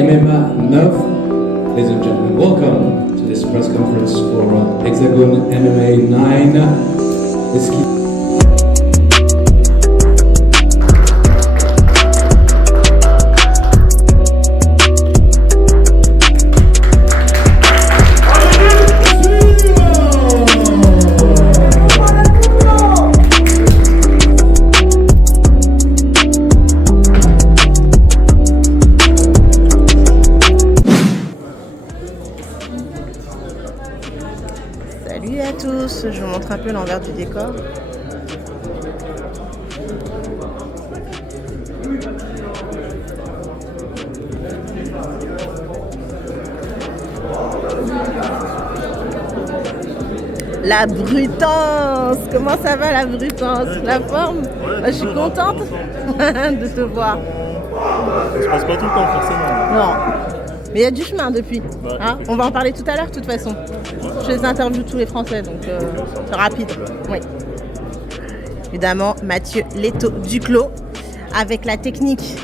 MMA 9. Ladies and gentlemen, welcome to this press conference for Hexagon MMA 9. This Salut à tous, je vous montre un peu l'envers du décor. La brutance! Comment ça va la brutance? La forme? Je suis contente de te voir. Ça se passe pas tout le temps forcément. Non. Mais il y a du chemin depuis. Hein, on va en parler tout à l'heure de toute façon. Je les interviewe tous les Français, donc c'est rapide. Oui. Évidemment, Mathieu Leto Duclos, avec la technique.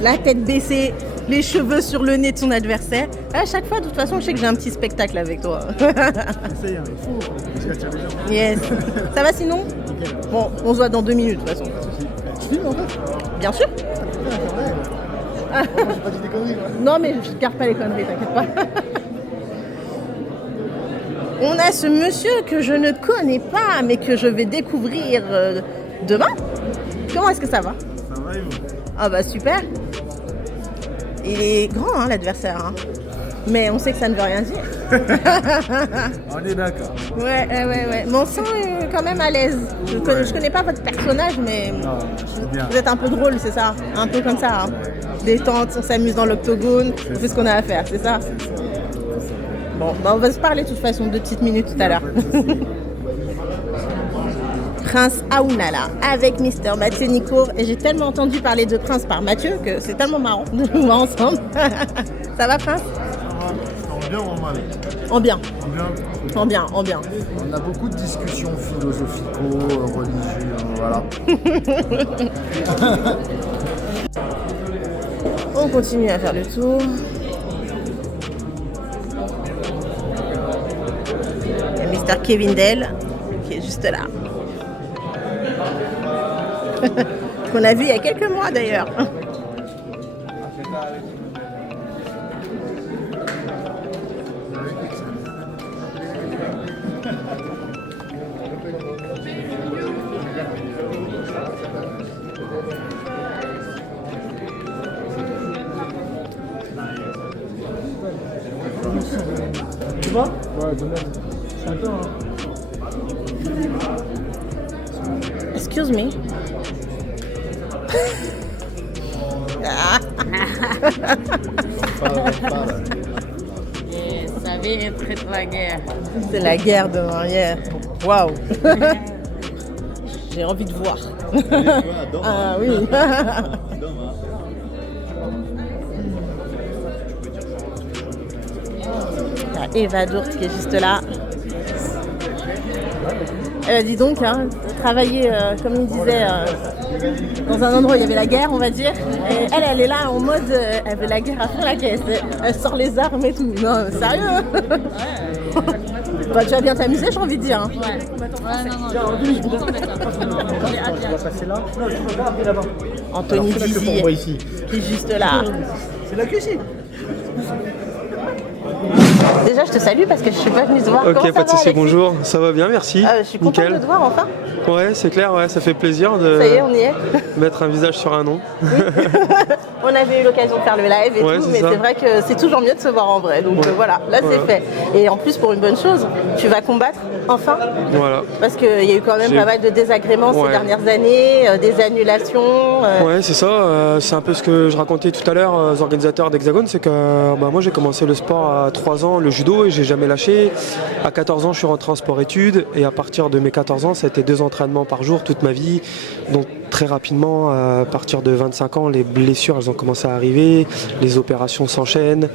La tête baissée, les cheveux sur le nez de son adversaire. À chaque fois, de toute façon, je sais que j'ai un petit spectacle avec toi. Essaye, il faut. Yes. Ça va sinon? Bon, on se voit dans 2 minutes de toute façon. Tu filmes en fait? Bien sûr. J'ai pas dit des conneries. Non, mais je ne garde pas les conneries, t'inquiète pas. On a ce monsieur que je ne connais pas, mais que je vais découvrir demain. Comment est-ce que ça va? Ça va, Yves? Ah bah super. Il est grand, hein, l'adversaire. Hein. Mais on sait que ça ne veut rien dire. On est d'accord. Ouais. Mais on sent quand même à l'aise. Je connais pas votre personnage, mais Non, bien. vous êtes un peu drôle, c'est ça? Un peu comme ça. Hein. Détente, on s'amuse dans l'octogone, on fait ce qu'on a à faire, c'est ça? Bon, bah on va se parler de toute façon 2 petites minutes tout à l'heure. Prince Aounala avec Mister Mathieu Nicourt. Et j'ai tellement entendu parler de Prince par Mathieu que c'est tellement marrant de nous voir ensemble. Ça va, Prince? En bien ou en mal? En bien. En bien. En bien. On a beaucoup de discussions philosophico-religieuses, voilà. On continue à faire le tour. Il y a Mister Kevin Dell qui est juste là. Qu'on a vu il y a quelques mois d'ailleurs. Tu vois? Ouais, de même. C'est un peu, hein. Excuse me. Et ça va être la guerre. C'est la guerre demain, hier. Waouh. J'ai envie de voir. Ah oui. Il y a Eva Dourt qui est juste là. Dis donc, hein, travailler, comme il disait, dans un endroit où il y avait la guerre, on va dire. Et elle est là en mode, elle veut la guerre à fond la caisse. Elle sort les armes et tout. Non, sérieux. Bah, tu vas bien t'amuser, j'ai envie de dire. Hein. On va passer là. Non, tu vas après là-bas. Anthony Dizier, Ici. qui est juste là. C'est la cuisine. Déjà, je te salue parce que je suis pas venue te voir. Comment Ok, ça pas de va, soucis, Alexis? bonjour, ça va bien, merci. Je suis contente Nickel. de te voir enfin. Ouais, c'est clair, ouais, ça fait plaisir de Ça y est, on y est. mettre un visage sur un nom. On avait eu l'occasion de faire le live et Ouais, tout, c'est mais ça. c'est vrai que c'est toujours mieux de se voir en vrai. Donc Ouais. voilà, là c'est fait. Et en plus, pour une bonne chose, tu vas combattre enfin. Voilà. Parce qu'il y a eu quand même J'ai- pas mal de désagréments ces Ouais. dernières années, des annulations. Ouais, c'est ça, c'est un peu ce que je racontais tout à l'heure aux organisateurs d'Hexagone, c'est que moi j'ai commencé le sport à 3 ans, le judo, et j'ai jamais lâché. À 14 ans, je suis rentré en sport-études, et à partir de mes 14 ans, ça a été 2 entraînements par jour toute ma vie. Donc très rapidement, à partir de 25 ans, les blessures elles ont commencé à arriver, les opérations s'enchaînent.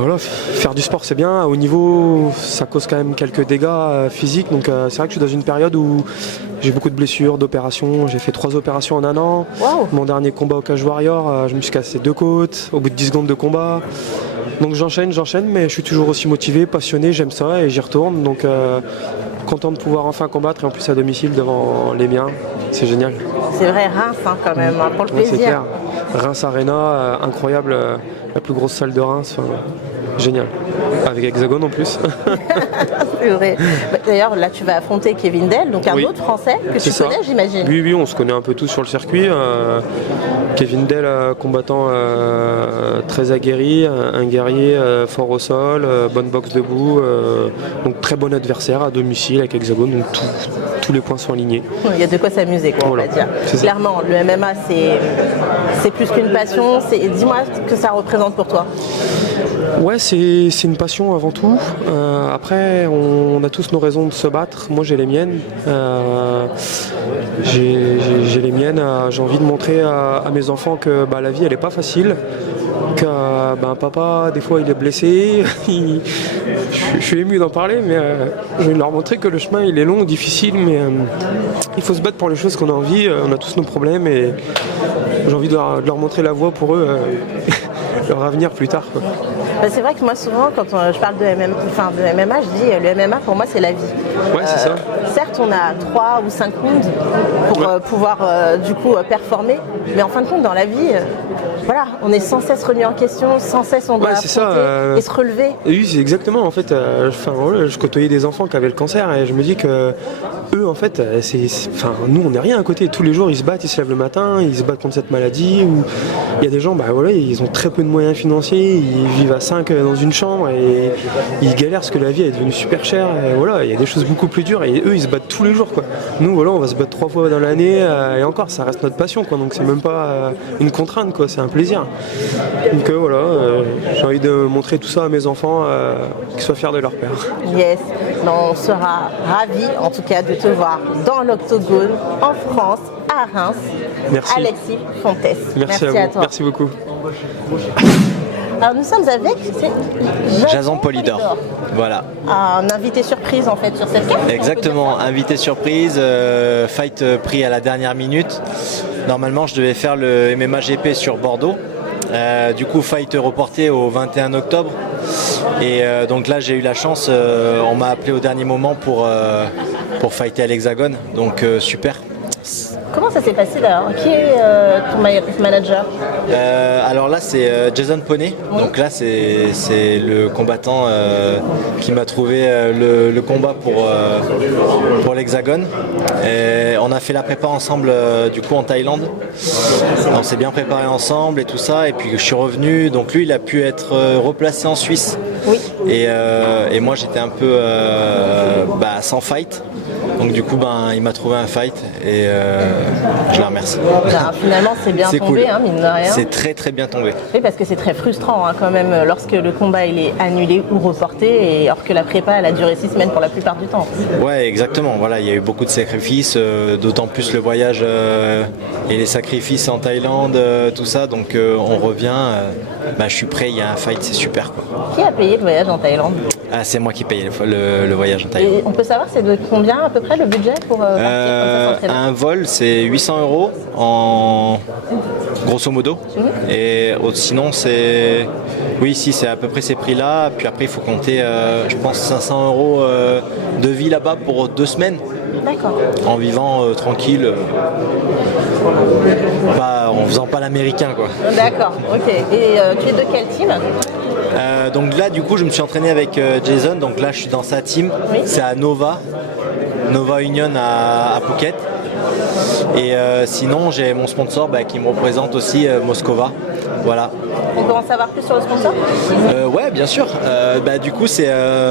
Voilà, faire du sport c'est bien, à haut niveau ça cause quand même quelques dégâts physiques, donc c'est vrai que je suis dans une période où j'ai beaucoup de blessures, d'opérations, j'ai fait 3 opérations en un an. Wow. Mon dernier combat au Cage Warrior, je me suis cassé 2 côtes au bout de 10 secondes de combat. Donc j'enchaîne, mais je suis toujours aussi motivé, passionné, j'aime ça et j'y retourne, donc content de pouvoir enfin combattre et en plus à domicile devant les miens, c'est génial. C'est vrai, Reims hein, quand même, hein, pour le Ouais, c'est plaisir. clair. Reims Arena, incroyable, la plus grosse salle de Reims, génial. Avec Hexagone en plus. C'est vrai. Bah, d'ailleurs, là, tu vas affronter Kevin Dell, donc un Oui. autre Français que tu C'est ça. connais, j'imagine. Oui, on se connaît un peu tous sur le circuit. Kevin Dell, combattant très aguerri, un guerrier fort au sol, bonne boxe debout, donc très bon adversaire à domicile avec Hexagone, donc tous les points sont alignés. Il y a de quoi s'amuser, quoi, Voilà, on va dire. c'est ça. Clairement, le MMA, c'est plus qu'une passion. Dis-moi ce que ça représente pour toi. Ouais, c'est une passion avant tout. Après, on a tous nos raisons de se battre. Moi, j'ai les miennes. J'ai les miennes. J'ai envie de montrer à mes enfants que la vie, elle n'est pas facile. Que papa, des fois, il est blessé. Je suis ému d'en parler, mais je vais leur montrer que le chemin, il est long, difficile, mais il faut se battre pour les choses qu'on a envie. On a tous nos problèmes et j'ai envie de leur montrer la voie pour eux, leur avenir plus tard, quoi. Bah, c'est vrai que moi, souvent, quand je parle de MMA, je dis le MMA, pour moi, c'est la vie. Ouais, c'est ça. Certes, on a 3 ou 5 rounds pour pouvoir du coup performer, mais en fin de compte, dans la vie, voilà, on est sans cesse remis en question, sans cesse on doit Ouais, c'est affronter ça, et se relever. Et oui, c'est exactement. En fait, voilà, je côtoyais des enfants qui avaient le cancer et je me dis que eux, en fait, nous, on n'est rien à côté. Tous les jours, ils se battent, ils se lèvent le matin, ils se battent contre cette maladie. Ou il y a des gens, voilà, ils ont très peu de moyens financiers, ils vivent à 5 dans une chambre et ils galèrent parce que la vie est devenue super chère. Et voilà, il y a des choses beaucoup plus dures et eux, ils se battent tous les jours, quoi. Nous, voilà, on va se battre 3 fois dans l'année et encore, ça reste notre passion, quoi. Donc c'est même pas une contrainte, quoi. C'est un plaisir. Donc voilà, j'ai envie de montrer tout ça à mes enfants, qu'ils soient fiers de leur père. Yes, on sera ravis en tout cas de te voir dans l'octogone en France, à Reims. Merci. Alexis Fontes. Merci à vous. toi. Merci beaucoup. Alors nous sommes avec Jason Polydor. Voilà. Un invité surprise en fait sur cette carte. Exactement, invité surprise, fight pris à la dernière minute. Normalement, je devais faire le MMA GP sur Bordeaux. Du coup, fight reporté au 21 octobre. Et donc là, j'ai eu la chance, on m'a appelé au dernier moment pour fighter à l'Hexagone. Donc super. Comment ça s'est passé d'ailleurs? Qui est ton manager? Alors là, c'est Jason Poney. Oui. Donc là, c'est le combattant qui m'a trouvé le combat pour l'Hexagone. Et on a fait la prépa ensemble du coup en Thaïlande. On s'est bien préparé ensemble et tout ça. Et puis je suis revenu. Donc lui, il a pu être replacé en Suisse. Oui. Et moi, j'étais un peu sans fight. Donc du coup, il m'a trouvé un fight et je le remercie. Finalement, c'est bien C'est tombé, cool. hein, mine de rien. C'est très très bien tombé. Oui, parce que c'est très frustrant hein, quand même lorsque le combat il est annulé ou reporté, et alors que la prépa elle a duré 6 semaines pour la plupart du temps. Ouais, exactement. Voilà, il y a eu beaucoup de sacrifices, d'autant plus le voyage et les sacrifices en Thaïlande, tout ça. Donc on revient. Je suis prêt. Il y a un fight, c'est super, quoi. Qui a payé le voyage en Thaïlande? Ah, c'est moi qui paye le voyage en Thaïlande. Et on peut savoir c'est de combien à peu près le budget pour partir comme ça s'entraîner? Un vol, c'est 800 € en grosso modo. Et sinon, c'est c'est à peu près ces prix-là. Puis après, il faut compter, je pense, 500 € de vie là-bas pour 2 semaines. D'accord. En vivant tranquille, en faisant pas l'américain, quoi. D'accord, ok. Et tu es de quel team? Donc là, du coup, je me suis entraîné avec Jason. Donc là, je suis dans sa team. Oui. C'est à Nova Union à Phuket. Et sinon, j'ai mon sponsor qui me représente aussi, Moscova. Voilà. On peut en savoir plus sur le sponsor? Ouais, bien sûr. Du coup, c'est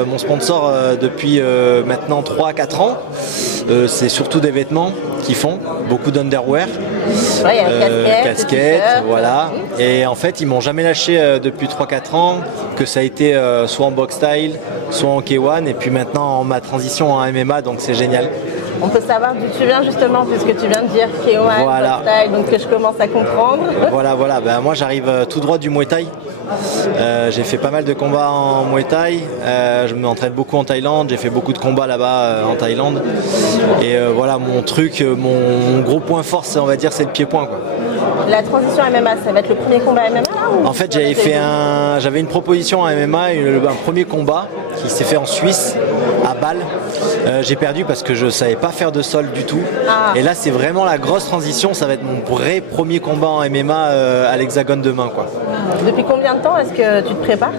mon sponsor depuis maintenant 3-4 ans. C'est surtout des vêtements qu'ils font, beaucoup d'underwear, Ouais, il y a casquettes, voilà. Et en fait, ils m'ont jamais lâché depuis 3-4 ans, que ça a été soit en box style, soit en K1, et puis maintenant en ma transition en MMA, donc c'est génial. On peut savoir d'où tu viens justement, puisque tu viens de dire K1, Voilà. Style, donc que je commence à comprendre. Voilà. Ben, moi, j'arrive tout droit du Muay Thai. J'ai fait pas mal de combats en Muay Thai. Je m'entraîne beaucoup en Thaïlande. J'ai fait beaucoup de combats là-bas en Thaïlande. Et voilà, mon truc, mon gros point fort, on va dire, c'est le pied-point, quoi. La transition MMA, ça va être le premier combat MMA là, ou En fait, j'avais une proposition à MMA, un premier combat qui s'est fait en Suisse, à Bâle. J'ai perdu parce que je savais pas faire de sol du tout. Ah. Et là, c'est vraiment la grosse transition. Ça va être mon vrai premier combat en MMA à l'Hexagone demain, quoi. Depuis combien de temps est-ce que tu te prépares?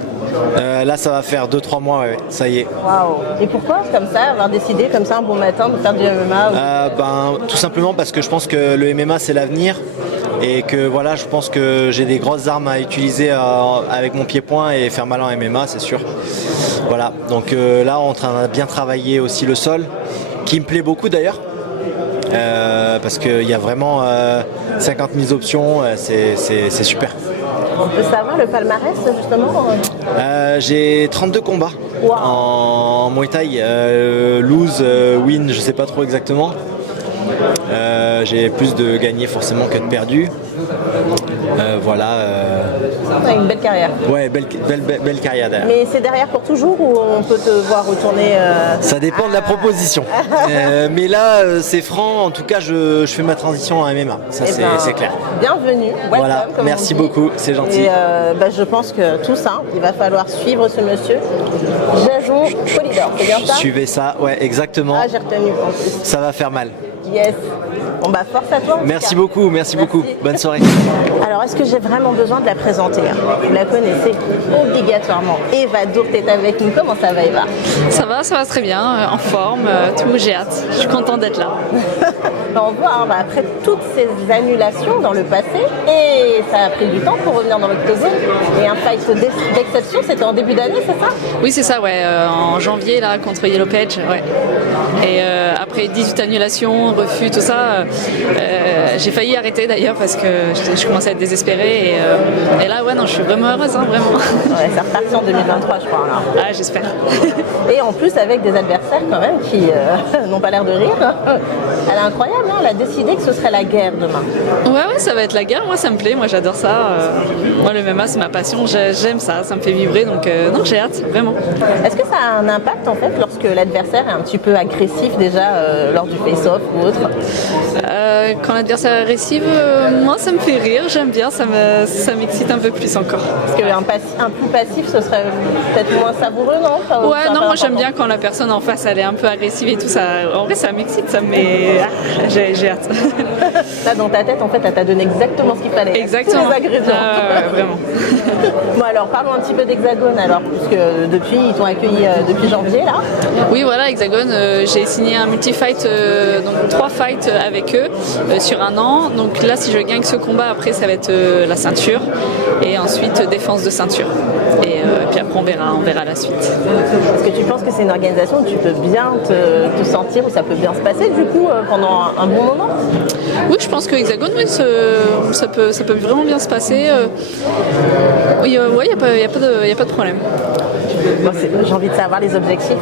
Là, ça va faire 2-3 mois, ouais, ça y est. Waouh. Et pourquoi, comme ça, avoir décidé comme ça un bon matin de faire du MMA Tout simplement parce que je pense que le MMA, c'est l'avenir. Et que voilà, je pense que j'ai des grosses armes à utiliser avec mon pied-point et faire mal en MMA, c'est sûr. Voilà, donc là, on est en train de bien travailler aussi le sol, qui me plaît beaucoup d'ailleurs. Parce qu'il y a vraiment 50 000 options, c'est super. On peut savoir le palmarès justement J'ai 32 combats Wow. en Muay Thai, lose, win, je sais pas trop exactement. J'ai plus de gagnés forcément que de perdus. Voilà. T'as une belle carrière. Ouais, belle carrière derrière. Mais c'est derrière pour toujours ou on peut te voir retourner Ça dépend de la proposition. Mais là, c'est franc. En tout cas, je fais ma transition à MMA. Ça, Eh ben, c'est clair. Bienvenue. Welcome, Voilà, comme merci on dit. beaucoup, c'est gentil. Et je pense que tout ça, il va falloir suivre ce monsieur. Jason Polidor, c'est bien ça? Suivez ça, ouais, exactement. Ah, j'ai retenu en plus. Ça va faire mal. Yes. Bon bah force à toi. en tout Merci cas. beaucoup, merci beaucoup. Bonne soirée. Alors est-ce que j'ai vraiment besoin de la présenter? Vous la connaissez obligatoirement. Eva Dourte est avec nous. Comment ça va, Eva? Ça va très bien, en forme, tout, j'ai hâte. Je suis contente d'être là. On voit après toutes ces annulations dans le passé, et ça a pris du temps pour revenir dans l'octogone. Et un fight d'exception, c'était en début d'année, c'est ça? Oui, c'est ça, ouais, en janvier, là, contre Yellow Page, ouais. Et après 18 annulations, refus, tout ça, j'ai failli arrêter d'ailleurs parce que je commençais à être désespérée. Et là, ouais, non, je suis vraiment heureuse, hein, vraiment. Ouais, c'est reparti en 2023, je crois. Là. Ah, j'espère. Et en plus, avec des adversaires quand même qui n'ont pas l'air de rire. Elle est incroyable, hein, elle a décidé que ce serait la guerre demain. Ouais, ça va être la guerre, moi ça me plaît, moi j'adore ça. Moi le MMA c'est ma passion, j'aime ça, ça me fait vibrer, donc j'ai hâte, vraiment. Est-ce que ça a un impact en fait lorsque l'adversaire est un petit peu agressif déjà lors du face-off ou autre? Quand l'adversaire est agressif, moi ça me fait rire, j'aime bien, ça m'excite un peu plus encore. Parce qu'un coup passif, ce serait peut-être moins savoureux, non? Ouais, non, moi j'aime bien quand la personne en face elle est un peu agressive et tout ça. En vrai ça m'excite, ça me met... j'ai hâte. Là dans ta tête en fait elle t'a donné exactement ce qu'il fallait. Exactement. Tous les ingrédients. Ouais, vraiment. Bon alors parlons un petit peu d'Hexagone alors, puisque depuis ils t'ont accueilli depuis janvier là. Oui voilà, Hexagone, j'ai signé un multi-fight, donc 3 fights avec eux sur un an. Donc là si je gagne ce combat après ça va être la ceinture et ensuite défense de ceinture. Et puis après on verra la suite. Est-ce que tu penses que c'est une organisation où tu peux bien te sentir, où ça peut bien se passer du coup pendant un bon moment? Oui, je pense que Hexagone, oui, ça peut vraiment bien se passer. Oui, il n'y a pas de problème. Bon, j'ai envie de savoir les objectifs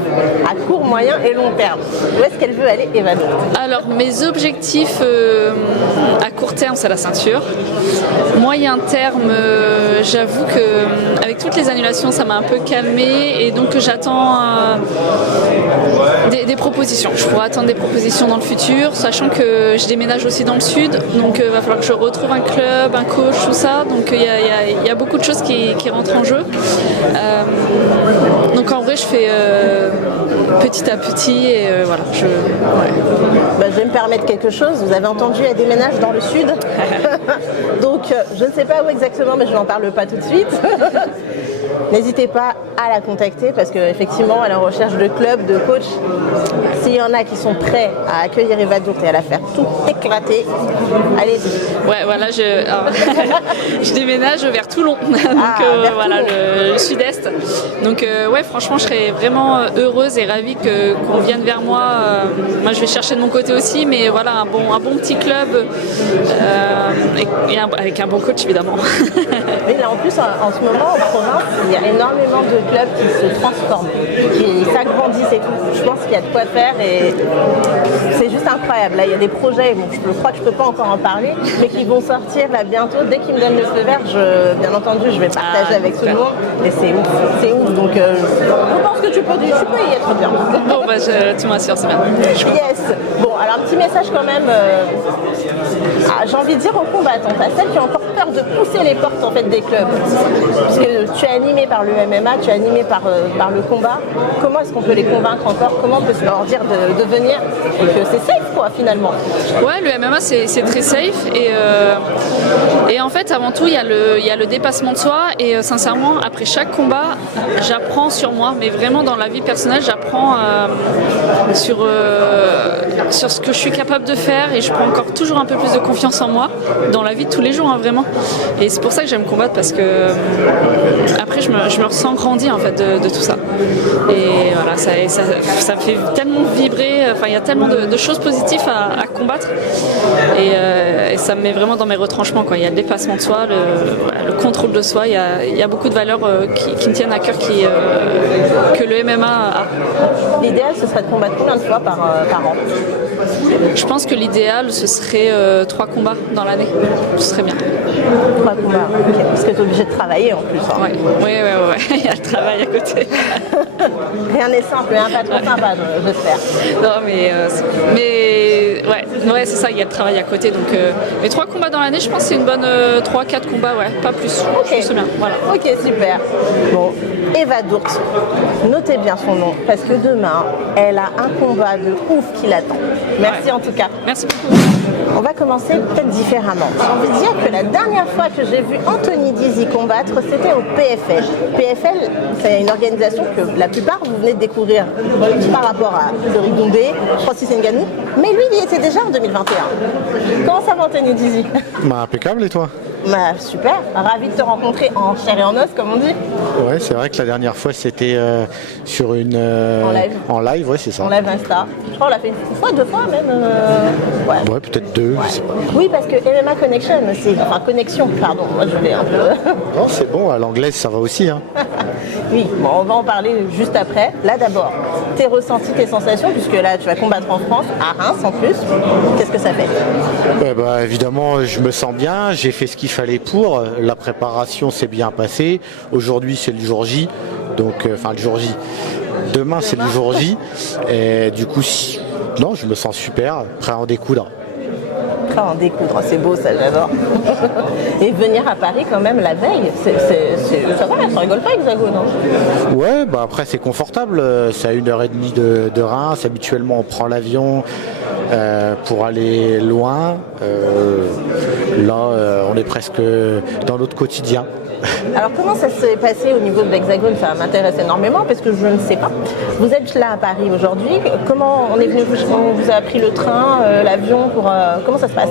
à court, moyen et long terme. Où est-ce qu'elle veut aller, Eva Dourte? Alors, mes objectifs à court terme, c'est la ceinture. Moyen terme, j'avoue que avec toutes les annulations, ça m'a un peu calmée et donc j'attends des propositions. Je pourrais attendre des propositions dans le futur, sachant que je déménage aussi dans le sud, donc il va falloir que je retrouve un club, un coach, tout ça. Donc il y a beaucoup de choses qui rentrent en jeu. Donc en vrai, je fais petit à petit et voilà. Bah, je vais me permettre quelque chose. Vous avez entendu, elle déménage dans le sud. Donc je ne sais pas où exactement, mais je n'en parle pas tout de suite. N'hésitez pas à la contacter parce qu'effectivement, elle est en recherche de clubs, de coachs. S'il y en a qui sont prêts à accueillir Eva Dourte et à la faire tout éclater, allez-y. Ouais, voilà, je déménage vers Toulon, donc vers voilà, Toulon. le sud-est. Donc ouais, franchement, je serais vraiment heureuse et ravie qu'on vienne vers moi. Moi, je vais chercher de mon côté aussi, mais voilà, un bon petit club et avec un bon coach évidemment. Mais là, en plus, en ce moment, en province, Il y a énormément de clubs qui se transforment, qui s'agrandissent et tout. Je pense qu'il y a de quoi faire et c'est juste incroyable. Là, il y a des projets, bon, je crois que je ne peux pas encore en parler, mais qui vont sortir là bientôt. Dès qu'ils me donnent le feu vert, bien entendu, je vais partager avec tout le monde. Et c'est ouf. Donc, je pense que tu peux y être bien. Bon, bah, tu m'assures, c'est bien. Yes. Bon, alors un petit message quand même. J'ai envie de dire aux combattantes, à celles qui ont encore peur de pousser les portes en fait des clubs. Parce que tu es animé par le MMA, tu es animé par le combat. Comment est-ce qu'on peut les convaincre encore? Comment on peut leur dire de venir et que c'est safe quoi finalement? Ouais, le MMA c'est très safe et en fait avant tout il y a le dépassement de soi et sincèrement après chaque combat j'apprends sur moi, mais vraiment dans la vie personnelle j'apprends sur ce que je suis capable de faire et je prends encore toujours un peu plus de confiance en moi dans la vie de tous les jours hein, vraiment. Et c'est pour ça que j'aime combattre parce que après je me ressens grandi en fait de tout ça. Et voilà, ça me fait tellement vibrer, enfin il y a tellement de choses positives à combattre et ça me met vraiment dans mes retranchements quoi. Il y a le dépassement de soi, le contrôle de soi, il y a beaucoup de valeurs qui me tiennent à cœur que le MMA a. L'idéal ce serait de combattre combien de fois par an? Je pense que l'idéal ce serait 3 combats dans l'année, ce serait bien. 3 combats, ok. Parce que tu es obligé de travailler en plus. Hein. Ouais, il y a le travail à côté. Rien n'est simple, mais un pas trop sympa, j'espère. Non, mais ouais, c'est ça, il y a le travail à côté. Donc, mais 3 combats dans l'année, je pense que c'est une bonne 3-4 combats, ouais, pas plus. Ok, c'est bien, voilà. Ok, super. Bon, Eva Dourte, notez bien son nom, parce que demain, elle a un combat de ouf qui l'attend. Merci en tout cas. Merci beaucoup. On va commencer peut-être différemment. J'ai envie de dire que la dernière fois que j'ai vu Anthony Dizzy combattre, c'était au PFL. PFL, c'est une organisation que la plupart vous venez de découvrir par rapport à Fleury Doumbé, Francis Ngannou, mais lui, il y était déjà en 2021. Comment ça va Anthony Dizzy? Bah, impeccable, et toi? Bah, super, ravi de te rencontrer en chair et en os, comme on dit. Ouais, c'est vrai que la dernière fois c'était sur une. En live, ouais, c'est ça. En live Insta. Je crois qu'on l'a fait une fois, 2 fois même. Ouais. Ouais, peut-être 2, Ouais. je sais pas. Oui, parce que MMA Connection aussi. Enfin, connexion, pardon. Moi, je l'ai un peu. Non, c'est bon, à l'anglaise ça va aussi. Hein. Oui, bon, on va en parler juste après. Là, d'abord, tes ressentis, tes sensations, puisque là, tu vas combattre en France, à Reims en plus. Qu'est-ce que ça fait? Bah, évidemment, je me sens bien, j'ai fait ce qu'il fallait pour. La préparation s'est bien passée. Aujourd'hui, c'est le jour J. Donc, enfin, le jour J. Demain, c'est le jour J. Et du coup, non, je me sens super, prêt à en découdre. En découdre, c'est beau ça, j'adore. Et venir à Paris quand même la veille, ça va, ça rigole pas Hexagone. Hein. Ouais, bah après c'est confortable, c'est à 1h30 de Reims, habituellement on prend l'avion pour aller loin. Là on est presque dans notre quotidien. Alors comment ça s'est passé au niveau de l'Hexagone? Ça m'intéresse énormément parce que je ne sais pas. Vous êtes là à Paris aujourd'hui. Comment on est venu? On vous a pris le train, l'avion pour comment ça se passe?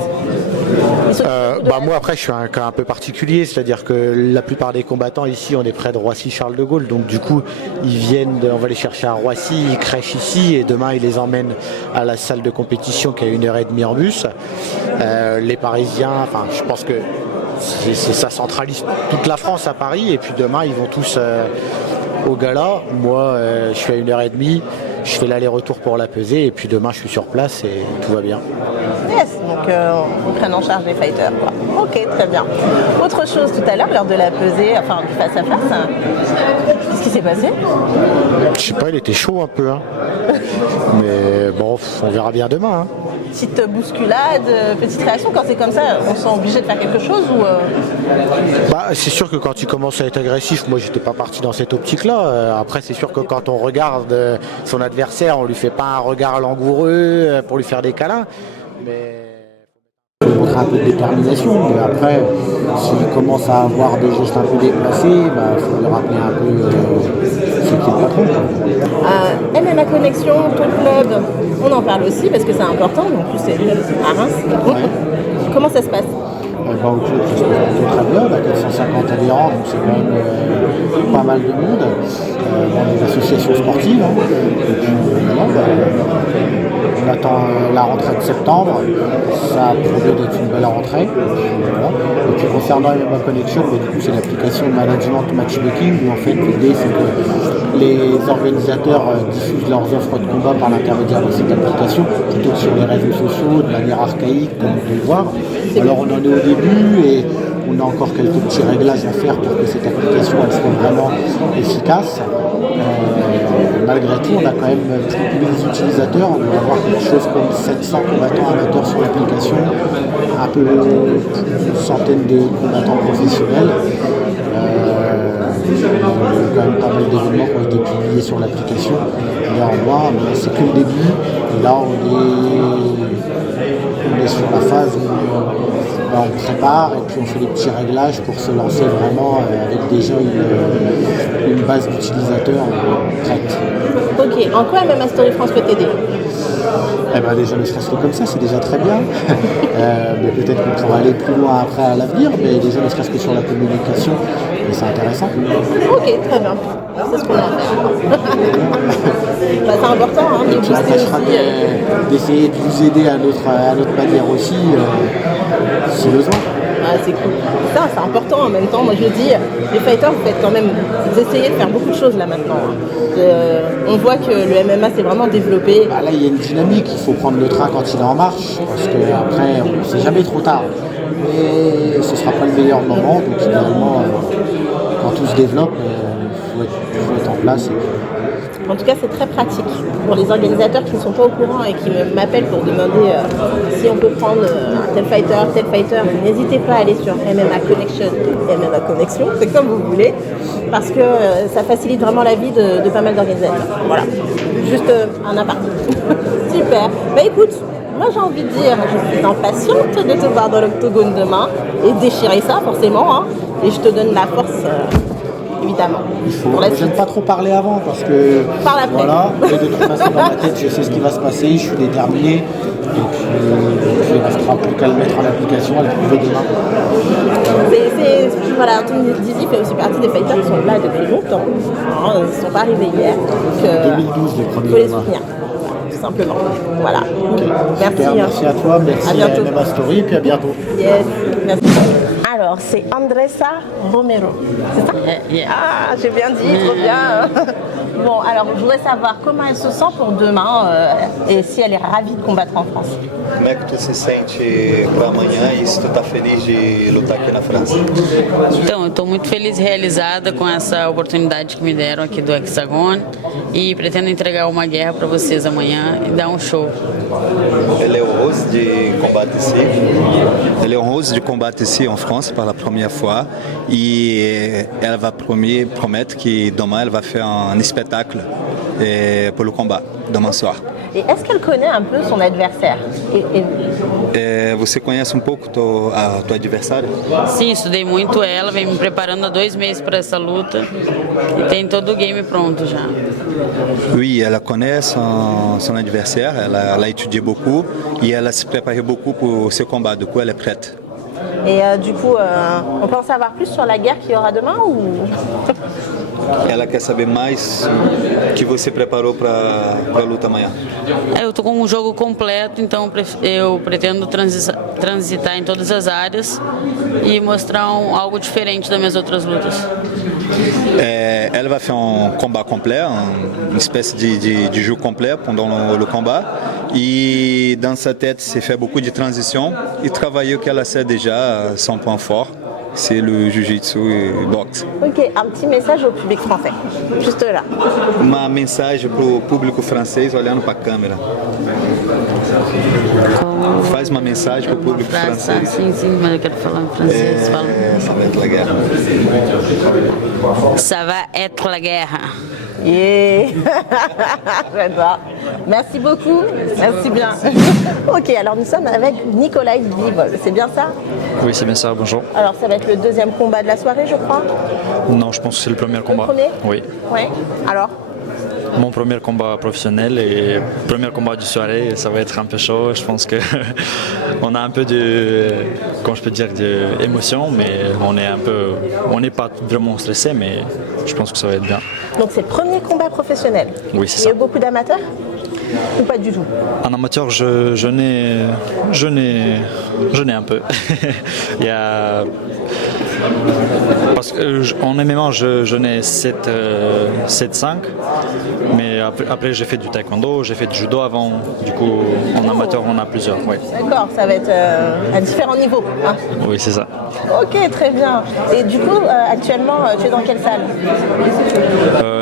Moi après je suis un cas un peu particulier, c'est-à-dire que la plupart des combattants ici on est près de Roissy-Charles de Gaulle, donc du coup ils viennent, on va les chercher à Roissy, ils crèchent ici et demain ils les emmènent à la salle de compétition qui est à 1h30 en bus. Les Parisiens, enfin je pense que ça centralise toute la France à Paris et puis demain ils vont tous au gala. Moi je suis à 1h30, je fais l'aller-retour pour la peser et puis demain je suis sur place et tout va bien. Yes, donc on prenne en charge les fighters quoi. Ok, très bien. Autre chose tout à l'heure, lors de la pesée, enfin du face à face, qu'est-ce qui s'est passé? Je sais pas, il était chaud un peu, hein. Mais bon, on verra bien demain. Hein. Petite bousculade, petite réaction, quand c'est comme ça, on se sent obligé de faire quelque chose ou Bah, c'est sûr que quand tu commences à être agressif, moi j'étais pas parti dans cette optique-là. Après c'est sûr que quand on regarde son adversaire, on lui fait pas un regard langoureux pour lui faire des câlins. Mais Il faut montrer un peu de détermination, mais après, s'il commence à avoir des gestes un peu déplacés, il faut lui rappeler un peu ce qu'il est le patron. MMA Connexion, ton club, on en parle aussi parce que c'est important, en plus c'est à Reims. Ouais. Comment ça se passe? Au club, ça se passe plutôt très bien, on a 450 adhérents, donc c'est quand même pas mal de monde. Dans des associations sportives. Hein. Et puis on attend la rentrée de septembre. Ça promet d'être une belle rentrée. Voilà. Et puis concernant MMA Connection, du coup c'est l'application Management Matchmaking où en fait l'idée c'est que les organisateurs diffusent leurs offres de combat par l'intermédiaire de cette application plutôt que sur les réseaux sociaux de manière archaïque comme on peut le voir. Alors on en est au début et on a encore quelques petits réglages à faire pour que cette application elle soit vraiment efficace. Malgré tout, on a quand même plus de 1000 utilisateurs, on doit avoir quelque chose comme 700 combattants amateurs sur l'application, un peu plus d'une centaine de combattants professionnels. Il y a quand même pas mal d'événements qui ont été publiés sur l'application. Néanmoins, c'est que le début. Et là, on est sur la phase où on prépare et puis on fait des petits réglages pour se lancer vraiment avec déjà une base d'utilisateurs prête. Ok, en quoi MMA Story France peut t'aider? Eh ben déjà, ne serait-ce que comme ça, c'est déjà très bien. Mais peut-être qu'on pourra aller plus loin après à l'avenir, mais déjà, ne serait-ce que sur la communication, mais c'est intéressant. Ok, très bien. C'est ce qu'on a à faire. Bah, c'est important hein, de et puis on tâchera d'essayer de vous aider à notre manière aussi, si besoin. Ah, c'est cool. Ça, c'est important en même temps. Moi, je dis, les fighters, vous faites quand même, vous essayez de faire beaucoup de choses là maintenant. On voit que le MMA s'est vraiment développé. Bah, là, il y a une dynamique. Il faut prendre le train quand il est en marche, parce qu'après, c'est jamais trop tard. Mais ce ne sera pas le meilleur moment. Donc, finalement, quand tout se développe, il faut être en place. En tout cas, c'est très pratique pour les organisateurs qui ne sont pas au courant et qui m'appellent pour demander si on peut prendre tel fighter. N'hésitez pas à aller sur MMA Connection, MMA Connection, c'est comme vous voulez, parce que ça facilite vraiment la vie de pas mal d'organisateurs. Voilà, juste un aparté. Super. Bah écoute, moi j'ai envie de dire, je suis impatiente de te voir dans l'octogone demain et déchirer ça forcément, hein, et je te donne la force. Évidemment. J'aime pas trop parler avant parce que voilà, et de toute façon dans ma tête je sais ce qui va se passer, je suis déterminé et puis il ne restera plus qu'à le mettre en application, à le trouver demain. Voilà, Anthony Dizzy fait aussi partie des fighters qui sont là depuis longtemps. Ils ne sont pas arrivés hier. Donc, 2012 les premiers. Il faut les soutenir, tout simplement. Voilà. Okay. Merci. Super, merci à toi, merci à MMA Story et puis à bientôt. Yes, merci. Alors, c'est Andressa Romero, c'est ça? Yeah. Ah, j'ai bien dit, trop bien. Bon, alors, je voudrais savoir comment elle se sent pour demain et si elle est ravie de combattre en France. Como é que tu se sente para amanhã e se tu tá feliz de lutar aqui na França? Então, eu estou muito feliz e realizada com essa oportunidade que me deram aqui do Hexagon e pretendo entregar uma guerra para vocês amanhã e dar um show. Elle est heureuse de combattre ici. Elle est heureuse de combattre ici en France pour la première fois et elle va promettre que demain elle va faire un spectacle pour le combat demain soir. Et est-ce qu'elle connaît un peu son adversaire? Você conhece um pouco teu adversário? Sim, estudei muito ela, venho me preparando há 2 meses para essa luta e tem todo o game pronto já. Oui, elle connaît son adversaire, elle a étudié beaucoup et elle se prépare beaucoup pour ce combat, du coup elle est prête. Et du coup, on peut en savoir plus sur la guerre qu'il y aura demain ou... Ela quer saber mais que você preparou para a luta amanhã. Eu estou com um jogo completo, então eu pretendo transitar em todas as áreas e mostrar algo diferente das minhas outras lutas. Elle va faire un combat complet, une espèce de jeu complet pendant le combat. Et dans sa tête, c'est fait beaucoup de transitions et travailler ce qu'elle sait déjà, son point fort. C'est le jiu-jitsu et boxe. Ok, un petit message au public français, juste là. Uma mensagem para o público francês olhando para a câmera. Faz uma mensagem para o público francês. Sim, mas eu quero falar em francês. Ça va être la guerre. Ça va être la guerre. Yeah. J'adore. Merci beaucoup, merci bien. Ok, alors nous sommes avec Nicolas Bivol, c'est bien ça? Oui, c'est bien ça, bonjour. Alors ça va être le deuxième combat de la soirée, je crois? Non, je pense que c'est le premier combat. Le premier? Oui. Ouais, alors? Mon premier combat professionnel et premier combat du soirée, ça va être un peu chaud. Je pense que on a un peu de, comment je peux dire, d'émotion, mais on n'est pas vraiment stressé, mais je pense que ça va être bien. Donc c'est le premier combat professionnel. Oui, c'est ça. Il y a eu beaucoup d'amateurs? ou pas du tout? En amateur, je n'ai un peu. Il y a... Parce qu'en MMA, je n'ai 7-5, mais après j'ai fait du taekwondo, j'ai fait du judo avant, du coup en amateur on a plusieurs. Oui, D'accord, ça va être à différents niveaux. Hein. oui c'est ça. Ok, très bien. Et du coup, actuellement, tu es dans quelle salle?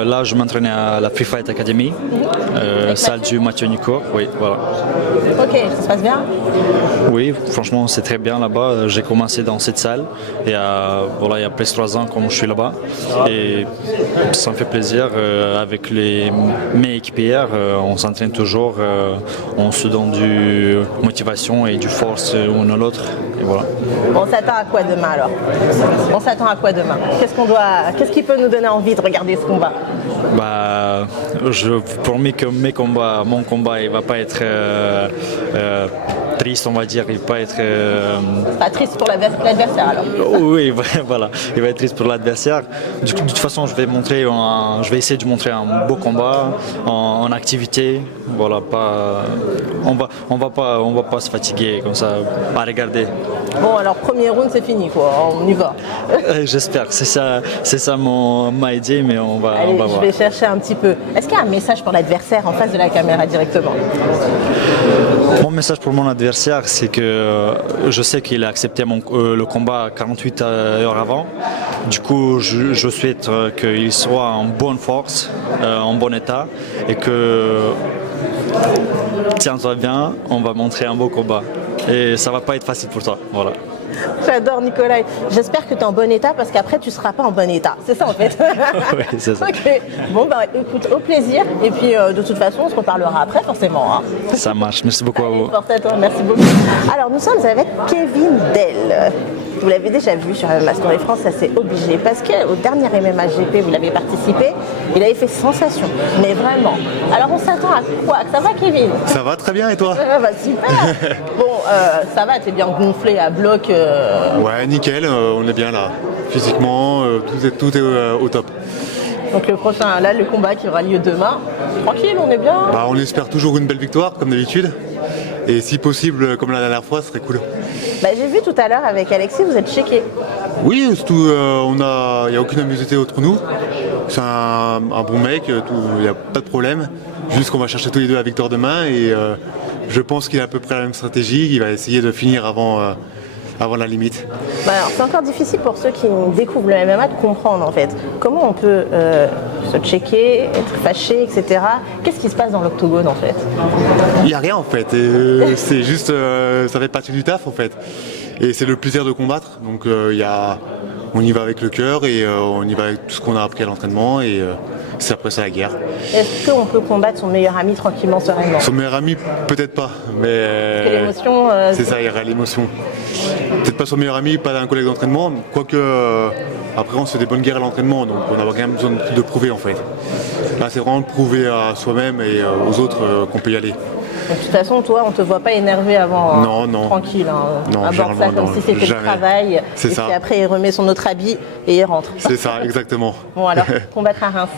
Là je m'entraînais à la Free Fight Academy, salle du Mathieu Nico, oui voilà. Ok, ça se passe bien? Oui, franchement c'est très bien là-bas, j'ai commencé dans cette salle et voilà, il y a presque 3 ans comme je suis là-bas et ça me fait plaisir avec mes équipières, on s'entraîne toujours, on se donne du motivation et du force l'un à l'autre et voilà. On s'attend à quoi demain alors? On s'attend à quoi demain? Qu'est-ce qui peut nous donner envie de regarder ce combat? Bah, je promets que mon combat, il va pas être triste, on va dire, il va pas être. Pas triste pour l'adversaire alors. Oui, voilà, il va être triste pour l'adversaire. De toute façon, je vais essayer de montrer un beau combat en activité. Voilà, on va pas se fatiguer comme ça à regarder. Bon, alors premier round c'est fini quoi, on y va. J'espère, c'est ça ma idée, mais on va voir. Je vais chercher un petit peu. Est-ce qu'il y a un message pour l'adversaire en face de la caméra directement? Mon message pour mon adversaire, c'est que je sais qu'il a accepté le combat 48 heures avant. Du coup, je souhaite qu'il soit en bonne force, en bon état, et que tiens-toi bien, on va montrer un beau combat. Et ça va pas être facile pour toi. Voilà. J'adore Nicolas. J'espère que tu es en bon état parce qu'après tu seras pas en bon état. C'est ça en fait. Oui, c'est ça. Ok. Bon bah écoute, au plaisir. Et puis de toute façon, on se reparlera après forcément. Hein. Ça marche. Merci beaucoup à vous. Porte à toi. Merci beaucoup. Alors nous sommes avec Kevin Dell. Vous l'avez déjà vu sur MMA Story France, ça c'est obligé. Parce qu'au dernier MMA GP, vous l'avez participé, il avait fait sensation. Mais vraiment. Alors on s'attend à quoi? Ça va Kevin? Ça va très bien et toi? Bah super. Bon, ça va, t'es bien gonflé à bloc. Ouais, nickel, on est bien là. Physiquement, tout est au top. Donc le prochain, là, le combat qui aura lieu demain. Tranquille, on est bien. Bah, on espère toujours une belle victoire, comme d'habitude. Et si possible, comme la dernière fois, ce serait cool. Bah, j'ai vu tout à l'heure avec Alexis, vous êtes checké. Oui, surtout, il n'y a aucune animosité entre nous. C'est un bon mec, il n'y a pas de problème. Juste qu'on va chercher tous les deux la victoire demain. Et je pense qu'il a à peu près la même stratégie. Il va essayer de finir avant la limite. Bah alors, c'est encore difficile pour ceux qui découvrent le MMA de comprendre en fait. Comment on peut se checker, être fâché, etc. Qu'est-ce qui se passe dans l'octogone en fait? Il n'y a rien en fait. C'est juste, ça fait partie du taf en fait. Et c'est le plaisir de combattre. Donc on y va avec le cœur et on y va avec tout ce qu'on a appris à l'entraînement et c'est après ça la guerre. Est-ce qu'on peut combattre son meilleur ami tranquillement, sereinement? Son meilleur ami, peut-être pas, mais parce que l'émotion. C'est ça, il y aura l'émotion. Peut-être pas son meilleur ami, pas un collègue d'entraînement, quoique après on se fait des bonnes guerres à l'entraînement, donc on n'a rien besoin de prouver en fait. Là c'est vraiment de prouver à soi-même et aux autres qu'on peut y aller. De toute façon, toi, on te voit pas énervé avant. Non. Tranquille. Hein. Non, aborde ça comme si c'était le travail. C'est et ça. puis après, il remet son autre habit et il rentre. C'est ça, exactement. Bon, alors, combattre à Reims.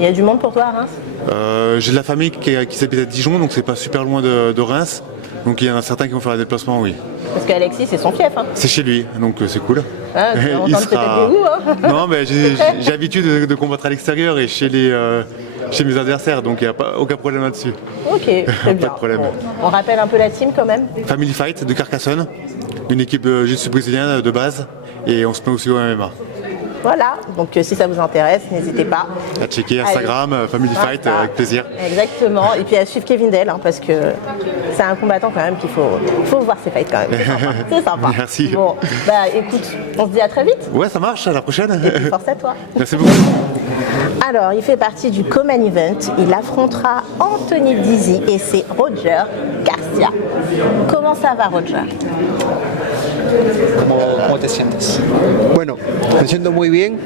Il y a du monde pour toi à Reims? J'ai de la famille qui s'habite à Dijon, donc c'est pas super loin de Reims. Donc il y en a certains qui vont faire un déplacement, oui. Parce qu'Alexis, c'est son fief. Hein. C'est chez lui, donc c'est cool. Ah, il sera... des hein. Non, mais j'ai l'habitude de combattre à l'extérieur et chez mes adversaires, donc il n'y a aucun problème là-dessus. Ok, très bien. Pas de problème. Bon. On rappelle un peu la team quand même. Family Fight de Carcassonne, une équipe de jiu-jitsu brésilien de base, et on se met aussi au MMA. Voilà, donc si ça vous intéresse, n'hésitez pas. À checker Instagram, Family Fight, avec plaisir. Exactement, et puis à suivre Kevin Dell, hein, parce que c'est un combattant quand même qu'il faut voir ses fights quand même. C'est sympa. Merci. Bon, bah écoute, on se dit à très vite. Ouais, ça marche, à la prochaine. Et puis force à toi. Merci beaucoup. Alors, il fait partie du Common Event. Il affrontera Anthony Dizzy et c'est Roger Garcia. Comment ça va, Roger? ¿Cómo te sientes? Bueno, me siento muy bien.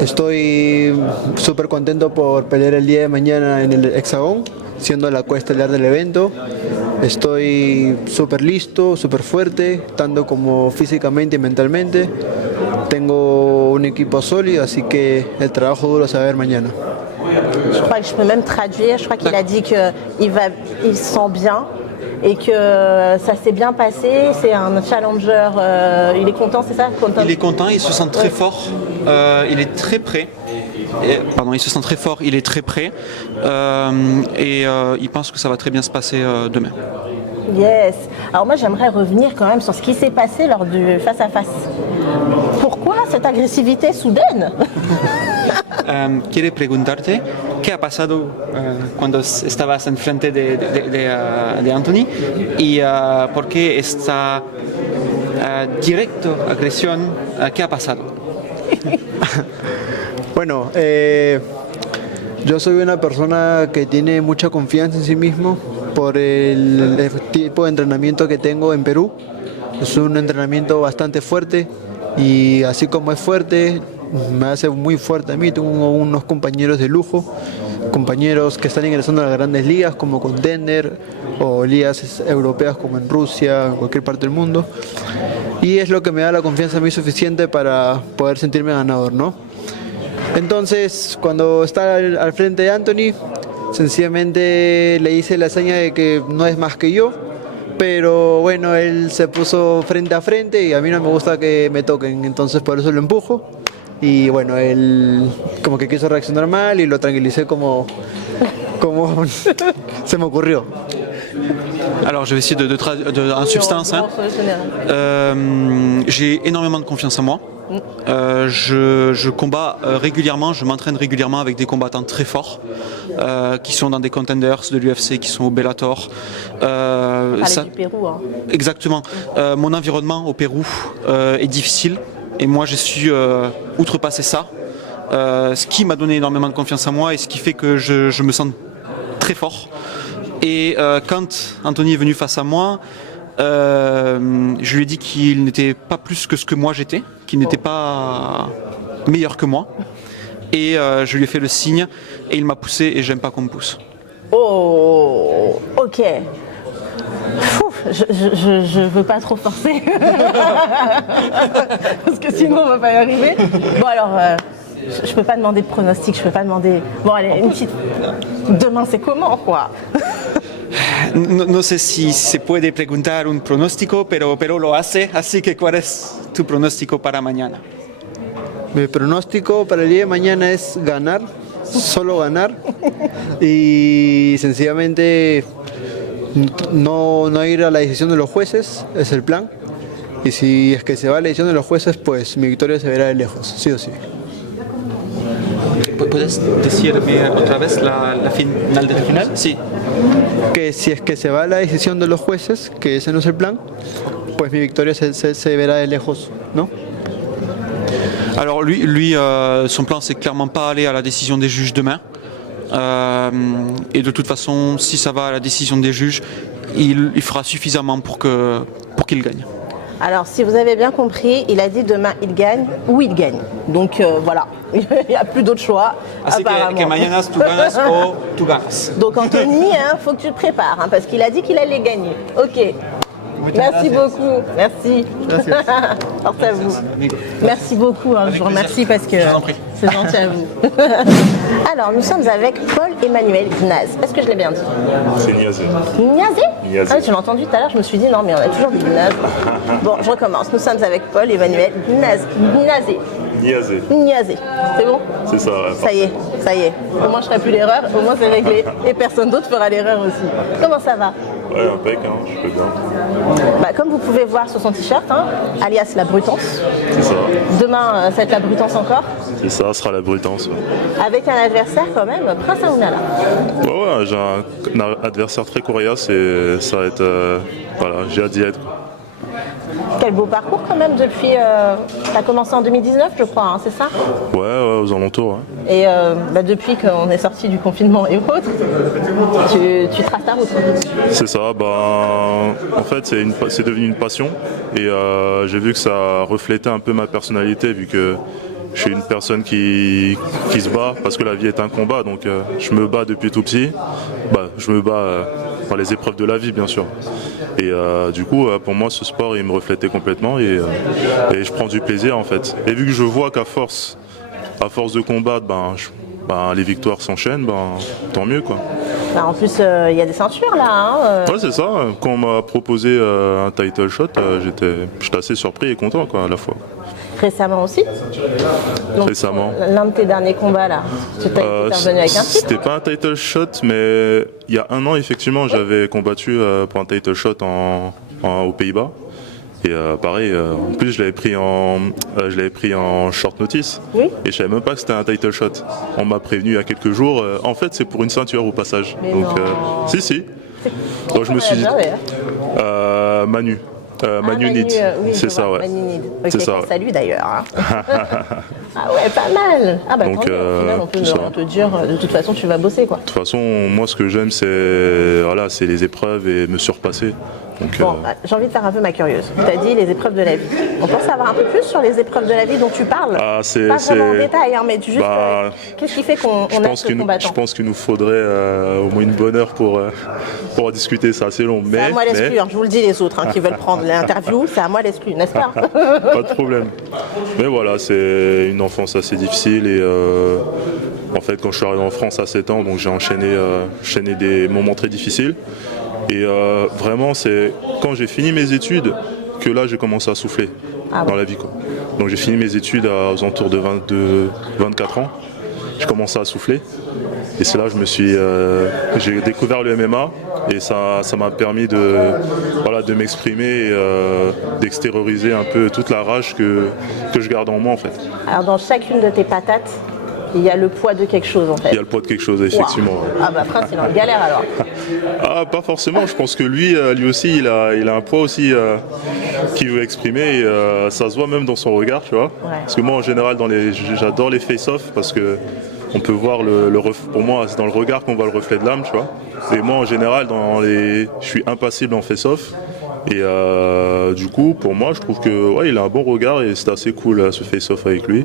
Estoy súper contento por pelear el día de mañana en el Hexagón, siendo la coestelar del evento. Estoy súper listo, súper fuerte, tanto como físicamente y mentalmente. Tengo un equipo sólido, así que el trabajo duro se va a ver mañana. crois que je peux même traduire. Je crois qu'il a dit qu'il se sent bien et que ça s'est bien passé. C'est un challenger. Il est content, c'est ça? Il est content, il se sent très fort. Il est très prêt. Il se sent très fort, il est très prêt. Il pense que ça va très bien se passer demain. Yes. Alors moi j'aimerais revenir quand même sur ce qui s'est passé lors du face-à-face. Pourquoi cette agressivité soudaine? Quiere preguntarte qué ha pasado cuando estabas enfrente de Anthony y por qué esta agresión, ¿qué ha pasado? Bueno, yo soy una persona que tiene mucha confianza en sí mismo por el tipo de entrenamiento que tengo en Perú. Es un entrenamiento bastante fuerte y así como es fuerte, me hace muy fuerte a mí. Tengo unos compañeros de lujo, compañeros que están ingresando a las grandes ligas como Contender o ligas europeas como en Rusia, en cualquier parte del mundo. Y es lo que me da la confianza a mí suficiente para poder sentirme ganador, ¿no? Entonces, cuando está al frente de Anthony, sencillamente le hice la seña de que no es más que yo, pero bueno, él se puso frente a frente y a mí no me gusta que me toquen, entonces por eso lo empujo. Y bueno, él como que quiso reaccionar mal y lo tranquilicé como se me ocurrió. Alors je vais essayer en substance. J'ai énormément de confiance en moi. Je combats régulièrement, je m'entraîne régulièrement avec des combattants très forts qui sont dans des contenders de l'UFC, qui sont au Bellator. Du Pérou, hein. Exactement. Mon environnement au Pérou est difficile et moi j'ai su outrepasser ça, ce qui m'a donné énormément de confiance en moi et ce qui fait que je me sens très fort. Et quand Anthony est venu face à moi, je lui ai dit qu'il n'était pas plus que ce que moi j'étais, qu'il n'était pas meilleur que moi. Et je lui ai fait le signe et il m'a poussé et j'aime pas qu'on me pousse. Oh, ok. Je veux pas trop forcer. Parce que sinon on va pas y arriver. Bon alors, je peux pas demander de pronostic, je peux pas demander... Bon allez, une petite... Demain c'est comment quoi? No sé si se puede preguntar un pronóstico, pero lo hace, así que ¿cuál es tu pronóstico para mañana? Mi pronóstico para el día de mañana es ganar, solo ganar y sencillamente no ir a la decisión de los jueces, es el plan. Y si es que se va a la decisión de los jueces, pues mi victoria se verá de lejos, sí o sí. ¿Puedes decirme otra vez la final de la final? Sí. Que si es que se va a la decisión de los jueces, que ese no es el plan, pues mi victoria se verá de lejos, ¿no? Alors lui son plan c'est clairement pas aller à la décision des juges demain. Et de toute façon, si ça va à la décision des juges, il fera suffisamment pour qu'il gagne. Alors, si vous avez bien compris, il a dit demain il gagne ou il gagne. Donc voilà, il n'y a plus d'autre choix. Así que mañana tu ganas o tu ganas. Donc Anthony, faut que tu te prépares, parce qu'il a dit qu'il allait gagner. Ok. Merci beaucoup. Merci. Porte à vous. Merci beaucoup. Je vous remercie parce que c'est gentil à vous. Alors, nous sommes avec Paul-Emmanuel Gnaz. Est-ce que je l'ai bien dit? C'est Niazé. Niazé? Niazé. Ah oui, tu l'as entendu tout à l'heure, je me suis dit non, mais on a toujours dit Gnaz. Bon, je recommence. Nous sommes avec Paul-Emmanuel Gnazé. Niazé. Niazé. C'est bon? C'est ça. Ouais, ça y est. Au moins, je ne ferai plus l'erreur. Au moins, c'est réglé. Et personne d'autre fera l'erreur aussi. Comment ça va? Ouais, impec, je fais bien. Comme vous pouvez voir sur son t-shirt, alias la Brutance. C'est ça. Demain, ça va être la Brutance encore. C'est ça, ce sera la Brutance. Ouais. Avec un adversaire quand même, Prince Aounala. Ouais, j'ai un adversaire très coriace et ça va être... voilà, j'ai hâte d'y être. Quel beau parcours quand même depuis... tu as commencé en 2019 je crois, c'est ça? Ouais, aux alentours. Ouais. Et depuis qu'on est sorti du confinement et autres, tu traces ta route. C'est ça, en fait c'est devenu une passion et j'ai vu que ça reflétait un peu ma personnalité vu que je suis une personne qui se bat parce que la vie est un combat, donc je me bats depuis tout petit. Je me bats par les épreuves de la vie bien sûr. Et du coup pour moi ce sport il me reflétait complètement et je prends du plaisir en fait. Et vu que je vois qu'à force de combattre, les victoires s'enchaînent, tant mieux quoi. Bah, en plus, il y a des ceintures là. Hein, Ouais, c'est ça. Quand on m'a proposé un title shot, j'étais assez surpris et content quoi, à la fois. Récemment aussi. Donc, Récemment. L'un de tes derniers combats là, tu t'es revenu avec un titre. C'était pas un title shot, mais il y a un an, effectivement, j'avais combattu pour un title shot aux Pays-Bas. Et pareil, en plus, je l'avais pris en short notice. Oui. Et je savais même pas que c'était un title shot. On m'a prévenu il y a quelques jours. En fait, c'est pour une ceinture au passage. Mais donc, non. si. Donc, je me suis dit. Manu. Manu Nid, oui, c'est ça, ouais. Manu Nid. C'est ça. Salut d'ailleurs. Hein. Ah ouais, pas mal. Ah bah Donc, tant mieux. Au final, on peut dire, de toute façon, tu vas bosser quoi. De toute façon, moi, ce que j'aime, c'est les épreuves et me surpasser. Donc, Bon, j'ai envie de faire un peu ma curieuse. Tu as dit les épreuves de la vie. On peut en savoir un peu plus sur les épreuves de la vie dont tu parles. Pas vraiment en détail, hein, mais juste qu'est-ce qui fait qu'on aime ce combattant. Je pense qu'il nous faudrait au moins une bonne heure pour en discuter, c'est assez long. C'est à moi l'exclu, hein, je vous le dis les autres qui veulent prendre l'interview, c'est à moi l'exclu, n'est-ce pas? Pas de problème. Mais voilà, c'est une enfance assez difficile et en fait quand je suis arrivé en France à 7 ans, donc j'ai enchaîné des moments très difficiles. Et vraiment, c'est quand j'ai fini mes études que là j'ai commencé à souffler dans la vie quoi. Donc j'ai fini mes études aux alentours de 24 ans. J'ai commencé à souffler. Et c'est là que j'ai découvert le MMA et ça m'a permis de m'exprimer et d'extérioriser un peu toute la rage que je garde en moi en fait. Alors dans chacune de tes patates, il y a le poids de quelque chose en fait. Il y a le poids de quelque chose, effectivement. Wow. Ah bah Prince, il est en galère alors. Ah, pas forcément, je pense que lui aussi, il a un poids aussi qu'il veut exprimer et ça se voit même dans son regard, tu vois. Ouais. Parce que moi en général, j'adore les face-off parce que on peut voir pour moi, c'est dans le regard qu'on voit le reflet de l'âme, tu vois. Et moi en général, je suis impassible en face-off. Et du coup, pour moi, je trouve que il a un bon regard et c'est assez cool ce face-off avec lui.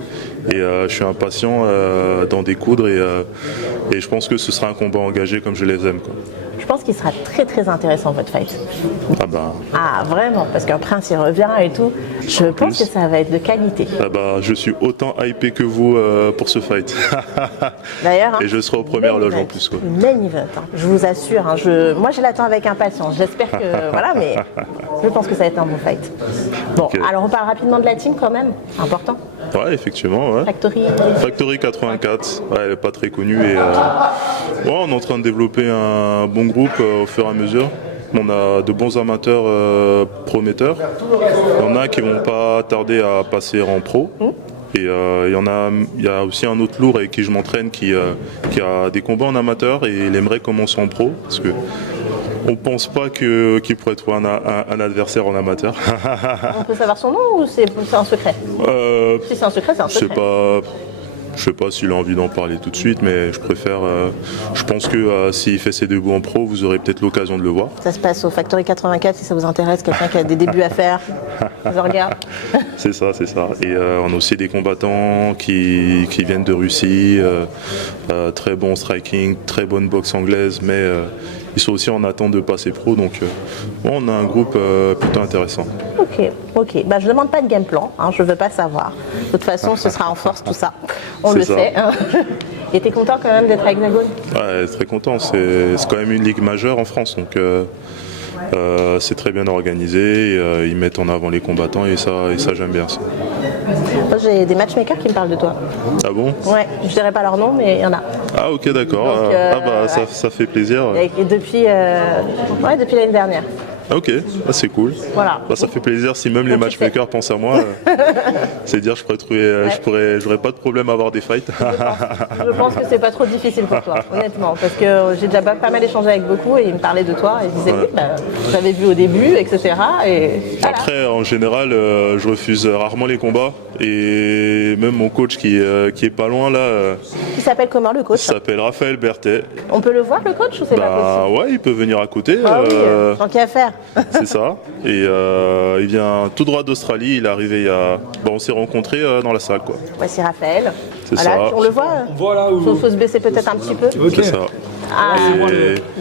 Et je suis impatient d'en découdre et je pense que ce sera un combat engagé comme je les aime, quoi. Je pense qu'il sera très très intéressant votre fight. Ah vraiment, parce qu'un Prince il revient et tout. Je pense que ça va être de qualité. Je suis autant hypé que vous pour ce fight. D'ailleurs. Et je serai aux premières loges en plus, quoi. Main event, je vous assure. Moi je l'attends avec impatience. J'espère que voilà, mais je pense que ça va être un bon fight. Bon, okay. Alors on parle rapidement de la team quand même, important. Ouais, effectivement. Ouais. Factory 84, elle n'est pas très connue et on est en train de développer un bon groupe au fur et à mesure. On a de bons amateurs prometteurs. Il y en a qui vont pas tarder à passer en pro. Et il y a aussi un autre lourd avec qui je m'entraîne qui a des combats en amateur et il aimerait commencer en pro parce que on pense pas qu'il pourrait trouver un adversaire en amateur. On peut savoir son nom ou c'est un secret? Si c'est un secret, c'est un secret. Je sais pas s'il a envie d'en parler tout de suite, mais je pense que s'il fait ses débuts en pro, vous aurez peut-être l'occasion de le voir. Ça se passe au Factory 84 si ça vous intéresse, quelqu'un qui a des débuts à faire. Je vous regarde. C'est ça. Et on a aussi des combattants qui viennent de Russie, très bon striking, très bonne boxe anglaise, mais ils sont aussi en attente de passer pro, donc on a un groupe plutôt intéressant. Ok. Je ne demande pas de game plan, je ne veux pas savoir. De toute façon, ce sera en force tout ça. On le sait. Et t'es content quand même d'être à Hexagone? Ouais, très content. C'est quand même une ligue majeure en France, donc c'est très bien organisé. Ils mettent en avant les combattants et ça j'aime bien ça. Moi, j'ai des matchmakers qui me parlent de toi. Ah bon? Ouais, je dirais pas leur nom, mais il y en a. Ah ok, d'accord. Ça fait plaisir. Et depuis l'année dernière. Ok, c'est cool. Voilà. Ça fait plaisir si même les matchmakers pensent à moi. C'est dire j'aurais pas de problème à avoir des fights. Je pense que c'est pas trop difficile pour toi, honnêtement, parce que j'ai déjà pas mal échangé avec beaucoup et ils me parlaient de toi et ils disaient oui, j'avais vu au début, etc. Et voilà. Après, en général, je refuse rarement les combats et même mon coach qui est pas loin là. Il s'appelle comment le coach? Il s'appelle Raphaël Berthet. On peut le voir le coach ou c'est pas possible? Ouais, il peut venir à côté. Ah oui, tant qu'il y a à faire. C'est ça. Et il vient tout droit d'Australie. Il est arrivé on s'est rencontrés dans la salle, quoi. Voici Raphaël. C'est ça. On le voit. Voilà. Faut se baisser peut-être un petit peu. C'est ça. Ah,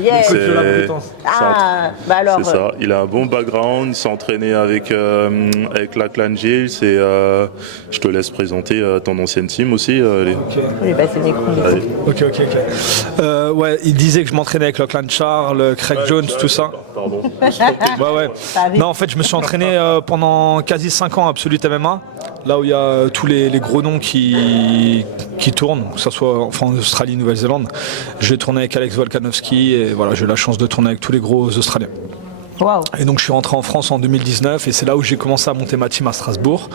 yeah. c'est bah alors. c'est ça. Il a un bon background, il s'est entraîné avec Lachlan Giles et je te laisse présenter ton ancienne team aussi. Oui, bah c'est Allez. Ok. Ouais, il disait que je m'entraînais avec Lachlan Charles, Craig Jones, tout ça. Pardon. Ouais. Non, en fait, je me suis entraîné pendant quasi 5 ans à Absolute MMA, là où il y a tous les gros noms qui tournent, que ce soit en Australie, Nouvelle-Zélande. J'ai tourné avec Alex Volkanovski et voilà, j'ai eu la chance de tourner avec tous les gros Australiens. Wow. Et donc je suis rentré en France en 2019 et c'est là où j'ai commencé à monter ma team à Strasbourg.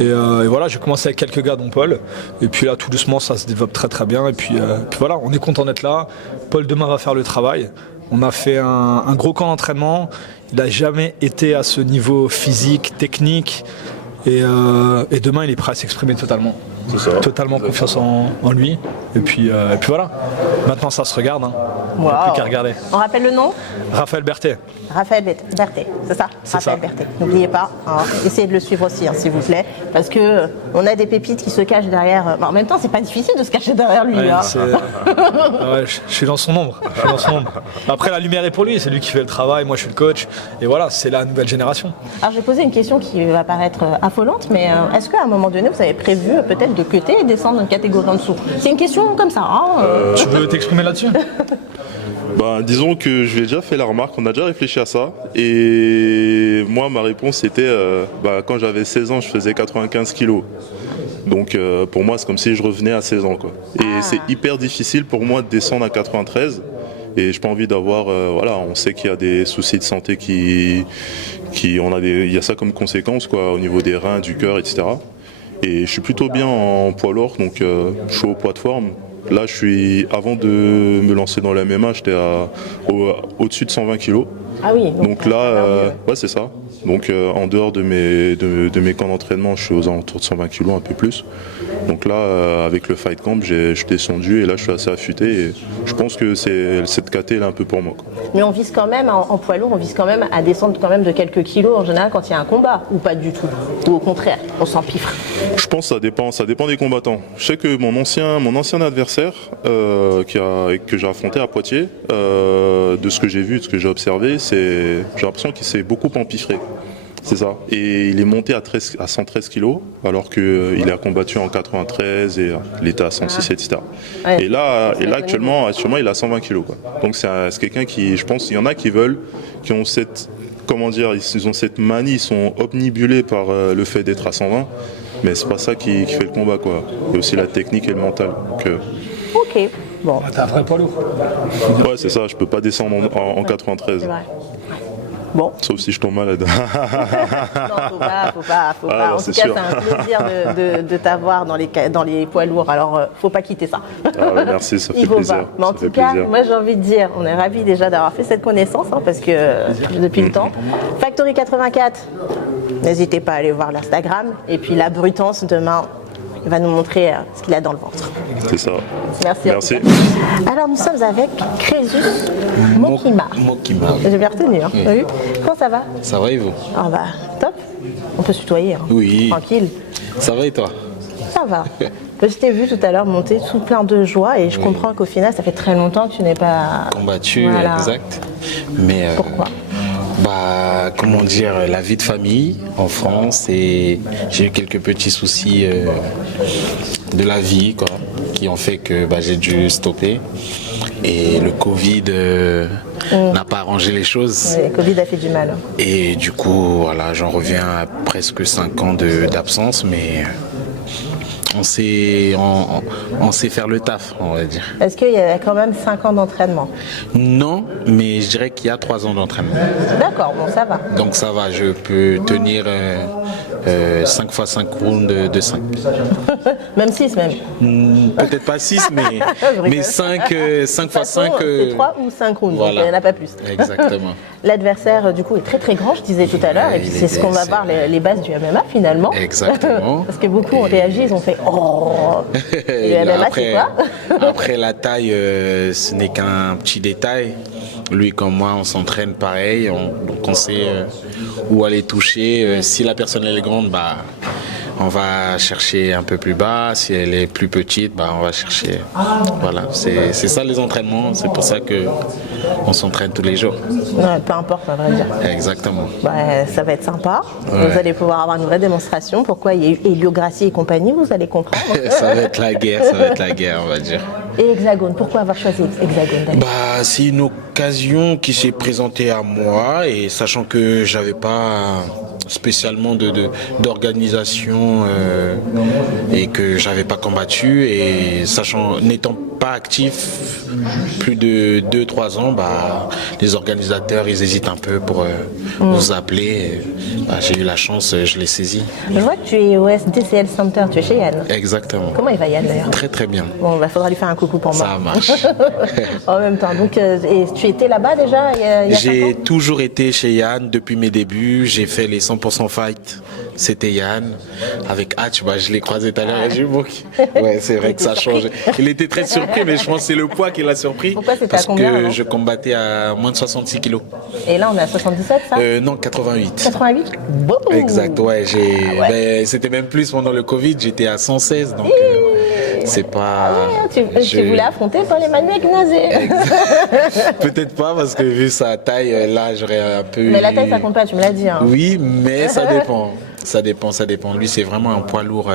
Et voilà, j'ai commencé avec quelques gars dont Paul. Et puis là, tout doucement, ça se développe très très bien. Et puis voilà, on est content d'être là. Paul demain va faire le travail. On a fait un gros camp d'entraînement. Il n'a jamais été à ce niveau physique, technique. Et demain, il est prêt à s'exprimer totalement. Totalement confiance en lui. Et puis voilà. Maintenant, ça se regarde. Hein. On n'a plus qu'à regarder. On rappelle le nom? Raphaël Berthet. Raphaël Berthet, c'est ça? Raphaël Berthet. N'oubliez pas, hein, essayez de le suivre aussi, hein, s'il vous plaît. Parce que on a des pépites qui se cachent derrière. En même temps, c'est pas difficile de se cacher derrière lui. Ouais, hein. ouais, je suis dans son ombre. Après, la lumière est pour lui. C'est lui qui fait le travail. Moi, je suis le coach. Et voilà, c'est la nouvelle génération. Alors, j'ai posé une question qui va paraître affolante, mais est-ce qu'à un moment donné, vous avez prévu peut-être de cutter et descendre une catégorie en dessous? C'est une question comme ça. Hein, Tu veux t'exprimer là-dessus? Disons que je lui ai déjà fait la remarque, on a déjà réfléchi à ça. Et moi, ma réponse c'était quand j'avais 16 ans, je faisais 95 kilos. Donc pour moi, c'est comme si je revenais à 16 ans, quoi. Et c'est hyper difficile pour moi de descendre à 93. Et j'ai pas envie d'avoir, on sait qu'il y a des soucis de santé il y a ça comme conséquence, quoi, au niveau des reins, du cœur, etc. Et je suis plutôt bien en poids lourd, donc je suis au poids de forme. Là, avant de me lancer dans la MMA, j'étais au-dessus de 120 kg. Ah oui. Donc là, c'est ça. Donc en dehors de mes camps d'entraînement, je suis aux alentours de 120 kg, un peu plus. Donc là, avec le Fight Camp, je suis descendu et là, je suis assez affûté. Et je pense que cette caté est un peu pour moi, quoi. Mais on vise quand même, en poids lourd, on vise quand même à descendre quand même de quelques kilos en général quand il y a un combat, ou pas du tout? Ou au contraire, on s'empiffre? Je pense que ça dépend des combattants. Je sais que mon ancien adversaire que j'ai affronté à Poitiers, de ce que j'ai vu, de ce que j'ai observé, j'ai l'impression qu'il s'est beaucoup empiffré. C'est ça. Et il est monté à 113 kg alors qu'il a combattu en 93 et il était à 106, etc. Ouais. Et là actuellement, il a 120 kg, quoi. Donc c'est quelqu'un qui, je pense, il y en a qui ont cette, ils ont cette manie, ils sont obnubilés par le fait d'être à 120, mais c'est pas ça qui fait le combat, quoi. Il y a aussi la technique et le mental. Donc, ok. Bon. T'es un vrai poids lourd. Ouais, c'est ça. Je peux pas descendre en 93. C'est vrai. Bon. Sauf si je tombe malade. Non, faut pas. En tout cas, c'est un plaisir de t'avoir dans les poids lourds. Alors, faut pas quitter ça. Merci, ça fait Il faut plaisir. pas. Mais en tout cas, moi j'ai envie de dire, on est ravis déjà d'avoir fait cette connaissance, hein, parce que depuis le temps. Factory 84, n'hésitez pas à aller voir l'Instagram. Et puis la Brutance, demain, il va nous montrer ce qu'il a dans le ventre. C'est ça. Merci. Alors nous sommes avec Crésus Mokima. J'ai bien retenu, hein. T'as vu? Comment ça va? Ça va et vous? Ah bah top. On peut se tutoyer, hein. Oui. Tranquille. Ça va et toi? Ça va. Je t'ai vu tout à l'heure monter tout plein de joie et je comprends qu'au final ça fait très longtemps que tu n'es pas combattu, voilà. Exact. Mais pourquoi? Comment dire, la vie de famille en France et j'ai eu quelques petits soucis de la vie, quoi, qui ont fait que j'ai dû stopper et le Covid n'a pas arrangé les choses. Oui, le Covid a fait du mal. Et du coup, voilà, j'en reviens à presque 5 ans d'absence, mais on sait faire le taf, on va dire. Est-ce qu'il y a quand même 5 ans d'entraînement? Non, mais je dirais qu'il y a 3 ans d'entraînement. D'accord, bon, ça va. Donc ça va, je peux tenir 5 x 5 rounds de 5. Même 6 même? Peut-être pas 6, mais 5 x 5. C'est 3 ou 5 rounds, voilà. Donc il n'y en a pas plus. Exactement. L'adversaire, du coup, est très très grand, je disais tout à l'heure, et puis c'est ce qu'on va voir, les bases du MMA finalement. Exactement. Parce que beaucoup ont réagi, ils ont fait oh. Et le MMA, c'est quoi? Après la taille, ce n'est qu'un petit détail. Lui comme moi, on s'entraîne pareil, donc on sait où aller toucher. Si la personne elle est grande, on va chercher un peu plus bas. Si elle est plus petite, bah, on va chercher. Voilà, c'est ça les entraînements. C'est pour ça que on s'entraîne tous les jours. Ouais, peu importe, à vrai dire. Exactement. Bah, ça va être sympa. Ouais. Vous allez pouvoir avoir une vraie démonstration. Pourquoi il y a eu Elio Grassi et compagnie, vous allez comprendre. Ça va être la guerre, on va dire. Et Hexagone, pourquoi avoir choisi Hexagone d'ailleurs? Bah, c'est une occasion qui s'est présentée à moi et sachant que j'avais pas spécialement d'organisation et que j'avais pas combattu et sachant n'étant pas actif plus de 2-3 ans, bah, les organisateurs ils hésitent un peu pour nous appeler. Bah, j'ai eu la chance, je l'ai saisi. Je vois que tu es au SDCL Center, tu es chez Yann. Exactement. Comment il va Yann d'ailleurs? Très très bien. Bon, il faudra lui faire un coucou pour moi. Ça marche. En même temps, donc, et tu étais là-bas déjà il y a 5 J'ai ans? toujours été chez Yann depuis mes débuts. J'ai fait les 100% fight. C'était Yann. Avec Hatch, bah, je l'ai croisé tout à l'heure. J'ai dit, bon, ouais, c'est vrai que ça change. Il était très surpris, mais je pense que c'est le poids qui l'a surpris. Pourquoi c'était parce à combien, que alors je combattais à moins de 66 kilos. Et là, on est à 77, ça? Non, 88. 88? Beaucoup. Exact, ouais. Ah ouais. Ben, c'était même plus pendant le Covid. J'étais à 116, donc c'est pas. Tu voulais affronter Paul Emmanuel Gnazé. Peut-être pas, parce que vu sa taille, là, j'aurais un peu. Mais la taille, ça compte pas, tu me l'as dit. Hein. Oui, mais ça dépend. Ça dépend. Lui, c'est vraiment un poids lourd.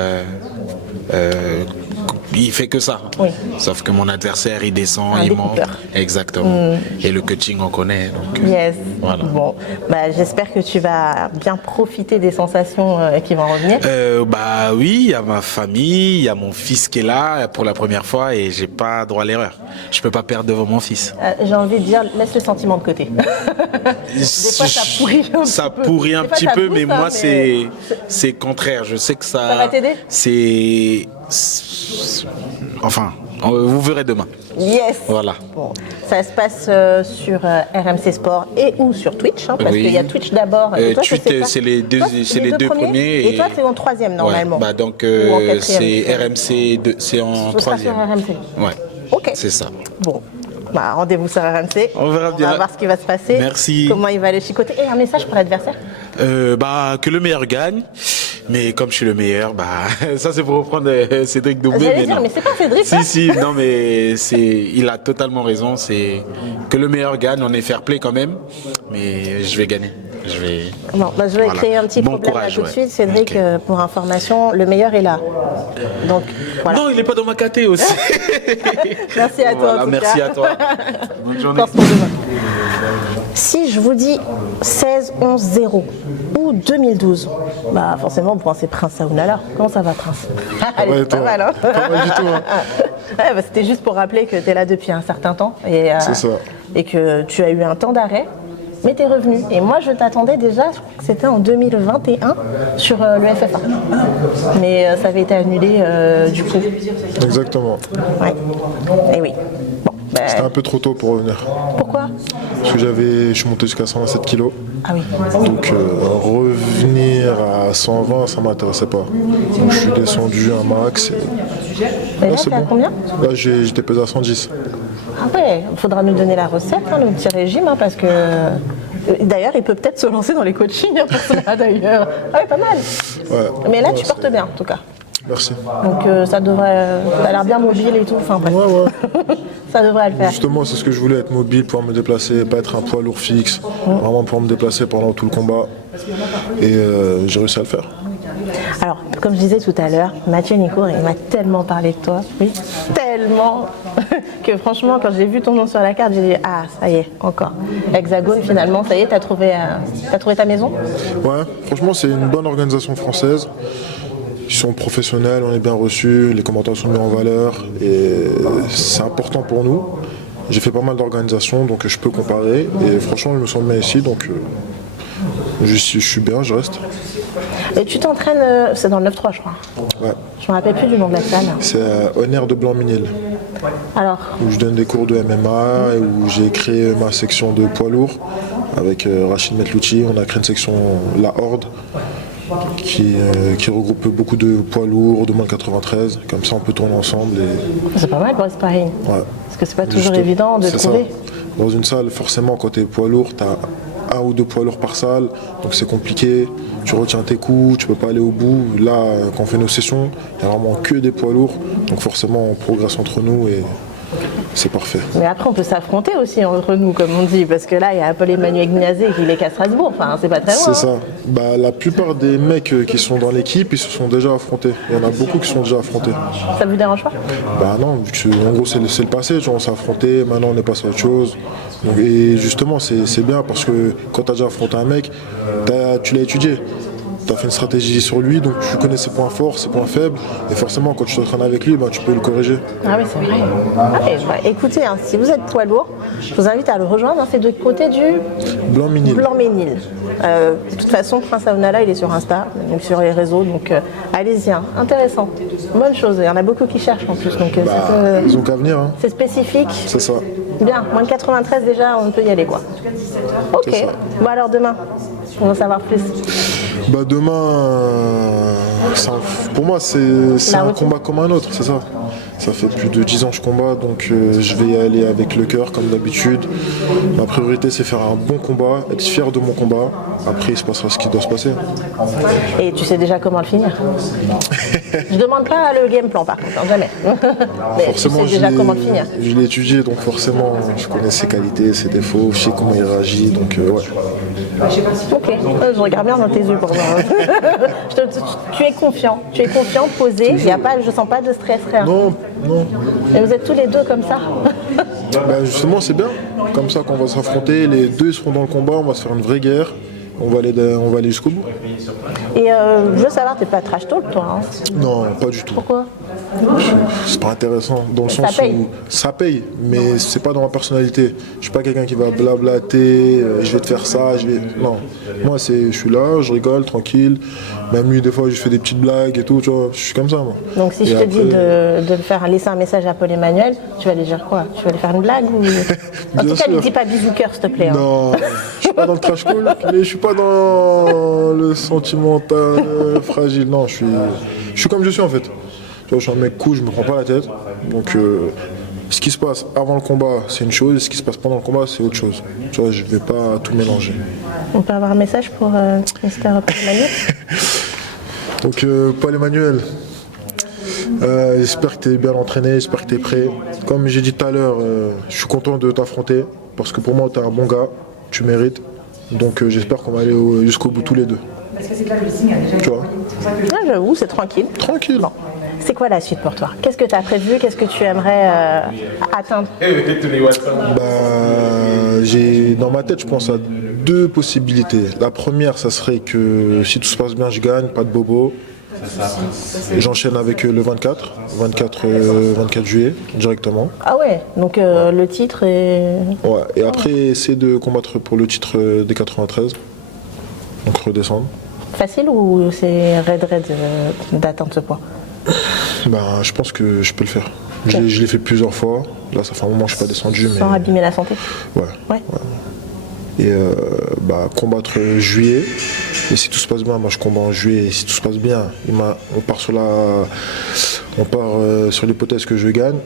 Il fait que ça. Oui. Sauf que mon adversaire, il descend, Un il monte. découpeur. Exactement. Et le cutting, on connaît. Donc, Yes. voilà. Bon, bah, j'espère que tu vas bien profiter des sensations qui vont revenir. Bah oui, il y a ma famille, il y a mon fils qui est là pour la première fois et j'ai pas droit à l'erreur. Je peux pas perdre devant mon fils. J'ai envie de dire, laisse le sentiment de côté. Des fois, ça pourrit un Ça petit peu. pourrit un Des fois, petit ça peu, booste, mais hein, moi, mais- c'est contraire. Je sais que ça. Ça va t'aider? Enfin, vous verrez demain. Yes. Voilà. Bon, ça se passe sur RMC Sport et ou sur Twitch, hein, parce Oui. qu'il y a Twitch d'abord. et toi, Twitch, c'est ça. c'est les deux, Toi, c'est les deux premiers. Et toi, c'est en troisième normalement. Ouais, bah donc Ou en c'est quatrième. RMC, c'est en Ce sera sur troisième. RMC. Ouais. Ok. C'est ça. Bon. Bah, rendez-vous sur RMC. On verra bien. On va voir ce qui va se passer. Merci. Comment il va aller chicoter. Et un message pour l'adversaire. Bah que le meilleur gagne. Mais comme je suis le meilleur, bah ça c'est pour reprendre Cédric Doumbé. J'allais Mais dire, non. mais c'est pas Cédric, ça. Si, non mais il a totalement raison. C'est que le meilleur gagne. On est fair play quand même, mais je vais gagner. Bon, bah, je vais Voilà. créer un petit Bon problème courage, là tout de ouais. suite. Cédric, Ok. pour information, le meilleur est là. Donc, voilà. Non, il est pas dans ma caté aussi. Merci à toi. Voilà, en tout merci cas. à toi. Bonne journée. Pense pour demain. Si je vous dis 16-11-0 ou 2012, bah forcément vous pensez Prince Saounala. Comment ça va, Prince? Allez, Ouais, c'est pas toi. mal, hein. Pas mal du tout, hein. Ouais, bah, c'était juste pour rappeler que tu es là depuis un certain temps et, C'est ça. et que tu as eu un temps d'arrêt, mais tu es revenu. Et moi, je t'attendais déjà, je crois que c'était en 2021 sur le FFA. Mais ça avait été annulé du coup. Exactement. Ouais. Et oui. Bon, bah, C'était un peu trop tôt pour revenir. pourquoi? Parce que je suis monté jusqu'à 127 kilos. Ah oui. Donc revenir à 120, ça m'intéressait pas. Donc je suis descendu un max. Et là, c'est t'es à bon. combien? Là j'étais pesé à 110. Ah ouais, il faudra nous donner la recette, hein, le petit régime, hein, parce que... D'ailleurs, il peut peut-être se lancer dans les coachings hein, pour cela, d'ailleurs. Ah ouais, pas mal. Ouais. Mais là, Ouais, tu portes bien, en tout cas. Merci. Donc ça devrait... T'as l'air bien mobile et tout, enfin bref. Ça devrait le faire. Justement, c'est ce que je voulais, être mobile, pouvoir me déplacer, pas être un poids lourd fixe. Vraiment pouvoir me déplacer pendant tout le combat. Et j'ai réussi à le faire. Alors, comme je disais tout à l'heure, Mathieu Nicourt, il m'a tellement parlé de toi, oui, tellement, que franchement, quand j'ai vu ton nom sur la carte, j'ai dit, ah, ça y est, encore. Hexagone, finalement, ça y est, t'as trouvé ta maison? Ouais, franchement, c'est une bonne organisation française. Ils sont professionnels, on est bien reçus, les commentaires sont mis en valeur et c'est important pour nous. J'ai fait pas mal d'organisations, donc je peux comparer. Et franchement, je me sens bien ici, donc je suis bien, je reste. Et tu t'entraînes, c'est dans le 9-3, je crois. Ouais. Je me rappelle plus du nom de la salle. C'est Honor de Blanc-Minil, Alors, où je donne des cours de MMA et où j'ai créé ma section de poids lourd avec Rachid Metlouchi. On a créé une section La Horde qui regroupe beaucoup de poids lourds, de moins de 93. Comme ça, on peut tourner ensemble. Et... c'est pas mal pour le sparring. Ouais. Parce que c'est pas toujours Juste, évident de c'est trouver. ça. Dans une salle, forcément, quand t'es poids lourd, t'as un ou 2 poids lourds par salle, donc c'est compliqué. Tu retiens tes coups, tu peux pas aller au bout. Là, quand on fait nos sessions, il n'y a vraiment que des poids lourds, donc forcément on progresse entre nous et c'est parfait. Mais après, on peut s'affronter aussi entre nous, comme on dit, parce que là, il y a Paul-Emmanuel Gnazé qui est qu'à Strasbourg, enfin, c'est pas très loin. C'est ça. Bah, la plupart des mecs qui sont dans l'équipe, ils se sont déjà affrontés. Il y en a beaucoup qui sont déjà affrontés. Ça vous dérange pas? Bah non, vu que, en gros c'est le passé, on s'est affronté, maintenant on est passé à autre chose. Donc, et justement, c'est bien parce que quand tu as déjà affronté un mec, tu l'as étudié. Tu as fait une stratégie sur lui, donc tu connais ses points forts, ses points faibles, et forcément quand tu t'entraînes avec lui, bah, tu peux le corriger. Ah oui, c'est vrai. Okay, bah, écoutez, hein, si vous êtes poids lourd, je vous invite à le rejoindre, hein, c'est de côté du Blanc-Ménil. Blanc-Ménil. De toute façon, Prince Aounala, il est sur Insta, donc sur les réseaux, donc allez-y, hein, intéressant. Bonne chose, il y en a beaucoup qui cherchent en plus. Donc, ils ont qu'à venir. Hein. C'est spécifique. C'est ça. Bien, moins de 93 déjà, on peut y aller quoi. Ok, bon alors demain, on va savoir plus. Bah demain, pour moi c'est un combat comme un autre, c'est ça. Ça fait plus de 10 ans que je combats, donc je vais y aller avec le cœur comme d'habitude. Ma priorité c'est faire un bon combat, être fier de mon combat. Après il se passera ce qui doit se passer. Et tu sais déjà comment le finir? Je demande pas le game plan par contre, hein, jamais. Mais forcément, tu sais déjà comment le finir. Je l'ai étudié, donc forcément je connais ses qualités, ses défauts, je sais comment il réagit, donc ouais. Ok, je regarde bien dans tes yeux pour moi. Tu es confiant, posé, je sens pas de stress, rien. Non. Et vous êtes tous les deux comme ça? Bah justement c'est bien, comme ça qu'on va s'affronter, les deux seront dans le combat, on va se faire une vraie guerre, on va aller jusqu'au bout. Et je veux savoir, t'es pas trash talk toi, hein? Non, pas du tout. Pourquoi? C'est pas intéressant, dans le sens où ça paye, mais c'est pas dans ma personnalité. Je suis pas quelqu'un qui va blablater, je vais te faire ça, non. Moi je suis là, je rigole, tranquille. Même lui des fois je fais des petites blagues et tout, tu vois, je suis comme ça moi. Donc si je te dis de laisser un message à Paul-Emmanuel, tu vas lui dire quoi? Tu vas lui faire une blague ou... En tout cas, lui dis pas bisou cœur s'il te plaît. Hein. Non, je suis pas dans le trash talk, mais je suis pas dans le sentimental fragile, non, je suis comme je suis en fait. Tu vois, je suis un mec cool, je me prends pas la tête. Donc ce qui se passe avant le combat, c'est une chose, et ce qui se passe pendant le combat, c'est autre chose. Tu vois, je vais pas tout mélanger. On peut avoir un message pour Mr. Paul-Emmanuel? Donc Paul-Emmanuel, j'espère que tu es bien entraîné, j'espère que tu es prêt. Comme j'ai dit tout à l'heure, je suis content de t'affronter, parce que pour moi, tu es un bon gars, tu mérites. Donc j'espère qu'on va aller jusqu'au bout tous les deux. Tu vois? Ah, j'avoue, c'est tranquille. Tranquille. Bon. C'est quoi la suite pour toi? Qu'est-ce que tu as prévu? Qu'est-ce que tu aimerais atteindre? Dans ma tête, je pense à 2 possibilités. La première, ça serait que si tout se passe bien, je gagne, pas de bobo. J'enchaîne avec le 24 juillet directement. Ah ouais, donc le titre est... Ouais, et après essayer de combattre pour le titre des 93, donc redescendre. Facile ou c'est raide d'atteindre ce poids? Ben, je pense que je peux le faire. Je l'ai fait plusieurs fois. Là, ça fait un moment que je ne suis pas descendu. Sans abîmer la santé? Ouais. Et combattre juillet. Et si tout se passe bien, moi je combats en juillet. Et si tout se passe bien, on part sur l'hypothèse que je gagne.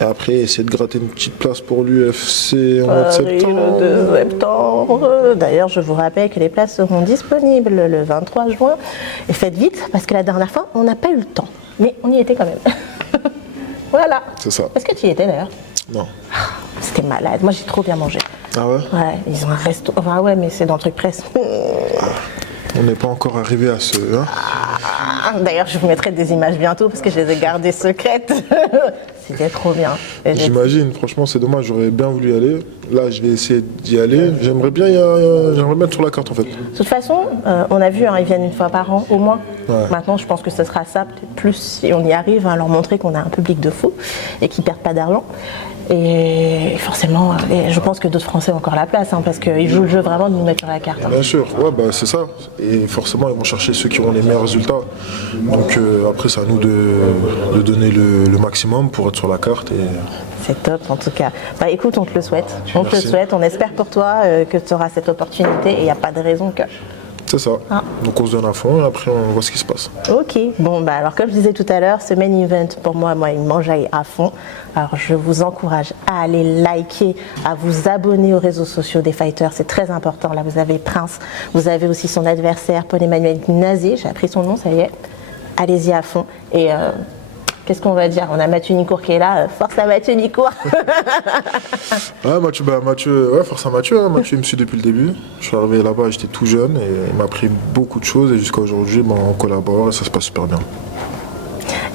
Et après, essayer de gratter une petite place pour l'UFC en mois de septembre. Le 2 septembre. D'ailleurs, je vous rappelle que les places seront disponibles le 23 juin. Et faites vite, parce que la dernière fois, on n'a pas eu le temps. Mais on y était quand même. Voilà. C'est ça. Est-ce que tu y étais d'ailleurs? Non. C'était malade. Moi, j'ai trop bien mangé. Ah ouais? Ouais, ils ont un resto. Enfin, ouais, mais c'est dans le truc presse. On n'est pas encore arrivé à ce... Hein? D'ailleurs, je vous mettrai des images bientôt parce que je les ai gardées secrètes. C'était trop bien. J'imagine, franchement, c'est dommage, j'aurais bien voulu y aller. Là, je vais essayer d'y aller. J'aimerais bien mettre sur la carte en fait. De toute façon, on a vu, hein, ils viennent une fois par an au moins. Ouais. Maintenant, je pense que ce sera ça, peut-être plus si on y arrive, à leur montrer qu'on a un public de fou et qu'ils ne perdent pas d'argent. Et forcément, je pense que d'autres Français ont encore la place, hein, parce qu'ils jouent le jeu vraiment de nous mettre sur la carte. Hein. Bien sûr, ouais, c'est ça. Et forcément, ils vont chercher ceux qui ont les meilleurs résultats. Donc après, c'est à nous de donner le maximum pour être sur la carte. C'est top en tout cas. Bah écoute, on te le souhaite. On te le souhaite, on espère pour toi que tu auras cette opportunité et il n'y a pas de raison que... C'est ça. Donc on se donne à fond et après on voit ce qui se passe. Ok, bon bah alors comme je disais tout à l'heure, ce main event pour moi il m'enjaille à fond. Alors je vous encourage à aller liker, à vous abonner aux réseaux sociaux des fighters, c'est très important. Là vous avez Prince, vous avez aussi son adversaire Paul-Emmanuel Nazé, j'ai appris son nom, ça y est. Allez-y à fond et qu'est-ce qu'on va dire? On a Mathieu Nicourt qui est là, force à Mathieu Nicourt. Ouais, Mathieu, force à Mathieu. Hein. Mathieu, il me suit depuis le début. Je suis arrivé là-bas, j'étais tout jeune et il m'a appris beaucoup de choses. Et jusqu'à aujourd'hui, on collabore et ça se passe super bien.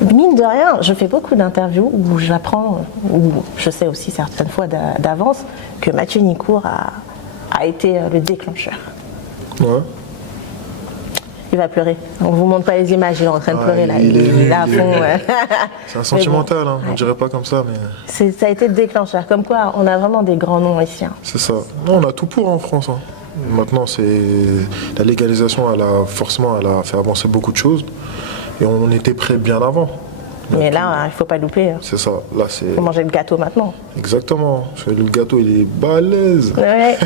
Mine de rien, je fais beaucoup d'interviews où j'apprends, ou je sais aussi certaines fois d'avance, que Mathieu Nicourt a été le déclencheur. Ouais. Il va pleurer. On vous montre pas les images, il est en train de pleurer là. Il est là à fond. Ouais. C'est un sentimental, hein. On dirait pas comme ça, mais. Ça a été le déclencheur. Comme quoi, on a vraiment des grands noms ici. Hein. C'est ça. Non, on a tout pour en France. Hein. Maintenant, c'est la légalisation, elle a fait avancer beaucoup de choses. Et on était prêts bien avant. Mais là, il faut pas louper. Hein. C'est ça. Là, c'est. Faut manger le gâteau maintenant. Exactement. Le gâteau, il est balèze. Ouais.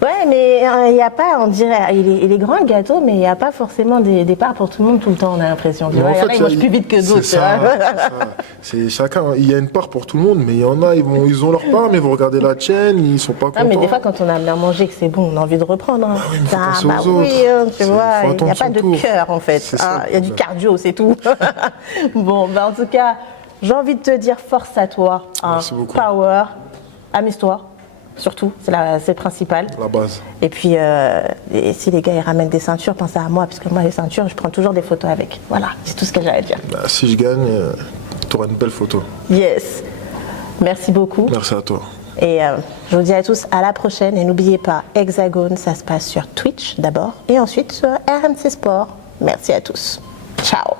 Ouais, mais il n'y a pas, on dirait, il est grand le gâteau, mais il n'y a pas forcément des parts pour tout le monde tout le temps, on a l'impression. Il y en a, ils mangent plus vite que d'autres. C'est chacun, il y a une part pour tout le monde, mais il y en a, ils ont leur part, mais ils vont regarder la chaîne, ils sont pas contents. Ah, mais des fois, quand on a bien mangé, que c'est bon, on a envie de reprendre. Hein. Ah oui, mais faut penser aux autres. Oui, tu vois, il n'y a pas de tour. cœur en fait. Il y a du cardio, c'est tout. Bon, en tout cas, j'ai envie de te dire force à toi. Merci beaucoup. Power, amuse-toi. Surtout, c'est le principal. La base. Et puis, et si les gars ils ramènent des ceintures, pensez à moi, parce que moi les ceintures, je prends toujours des photos avec. Voilà, c'est tout ce que j'allais dire. Bah, si je gagne, tu auras une belle photo. Yes. Merci beaucoup. Merci à toi. Et je vous dis à tous à la prochaine. Et n'oubliez pas, Hexagone, ça se passe sur Twitch d'abord, et ensuite sur RMC Sport. Merci à tous. Ciao.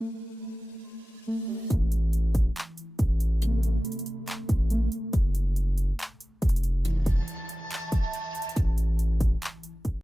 Mm-hmm.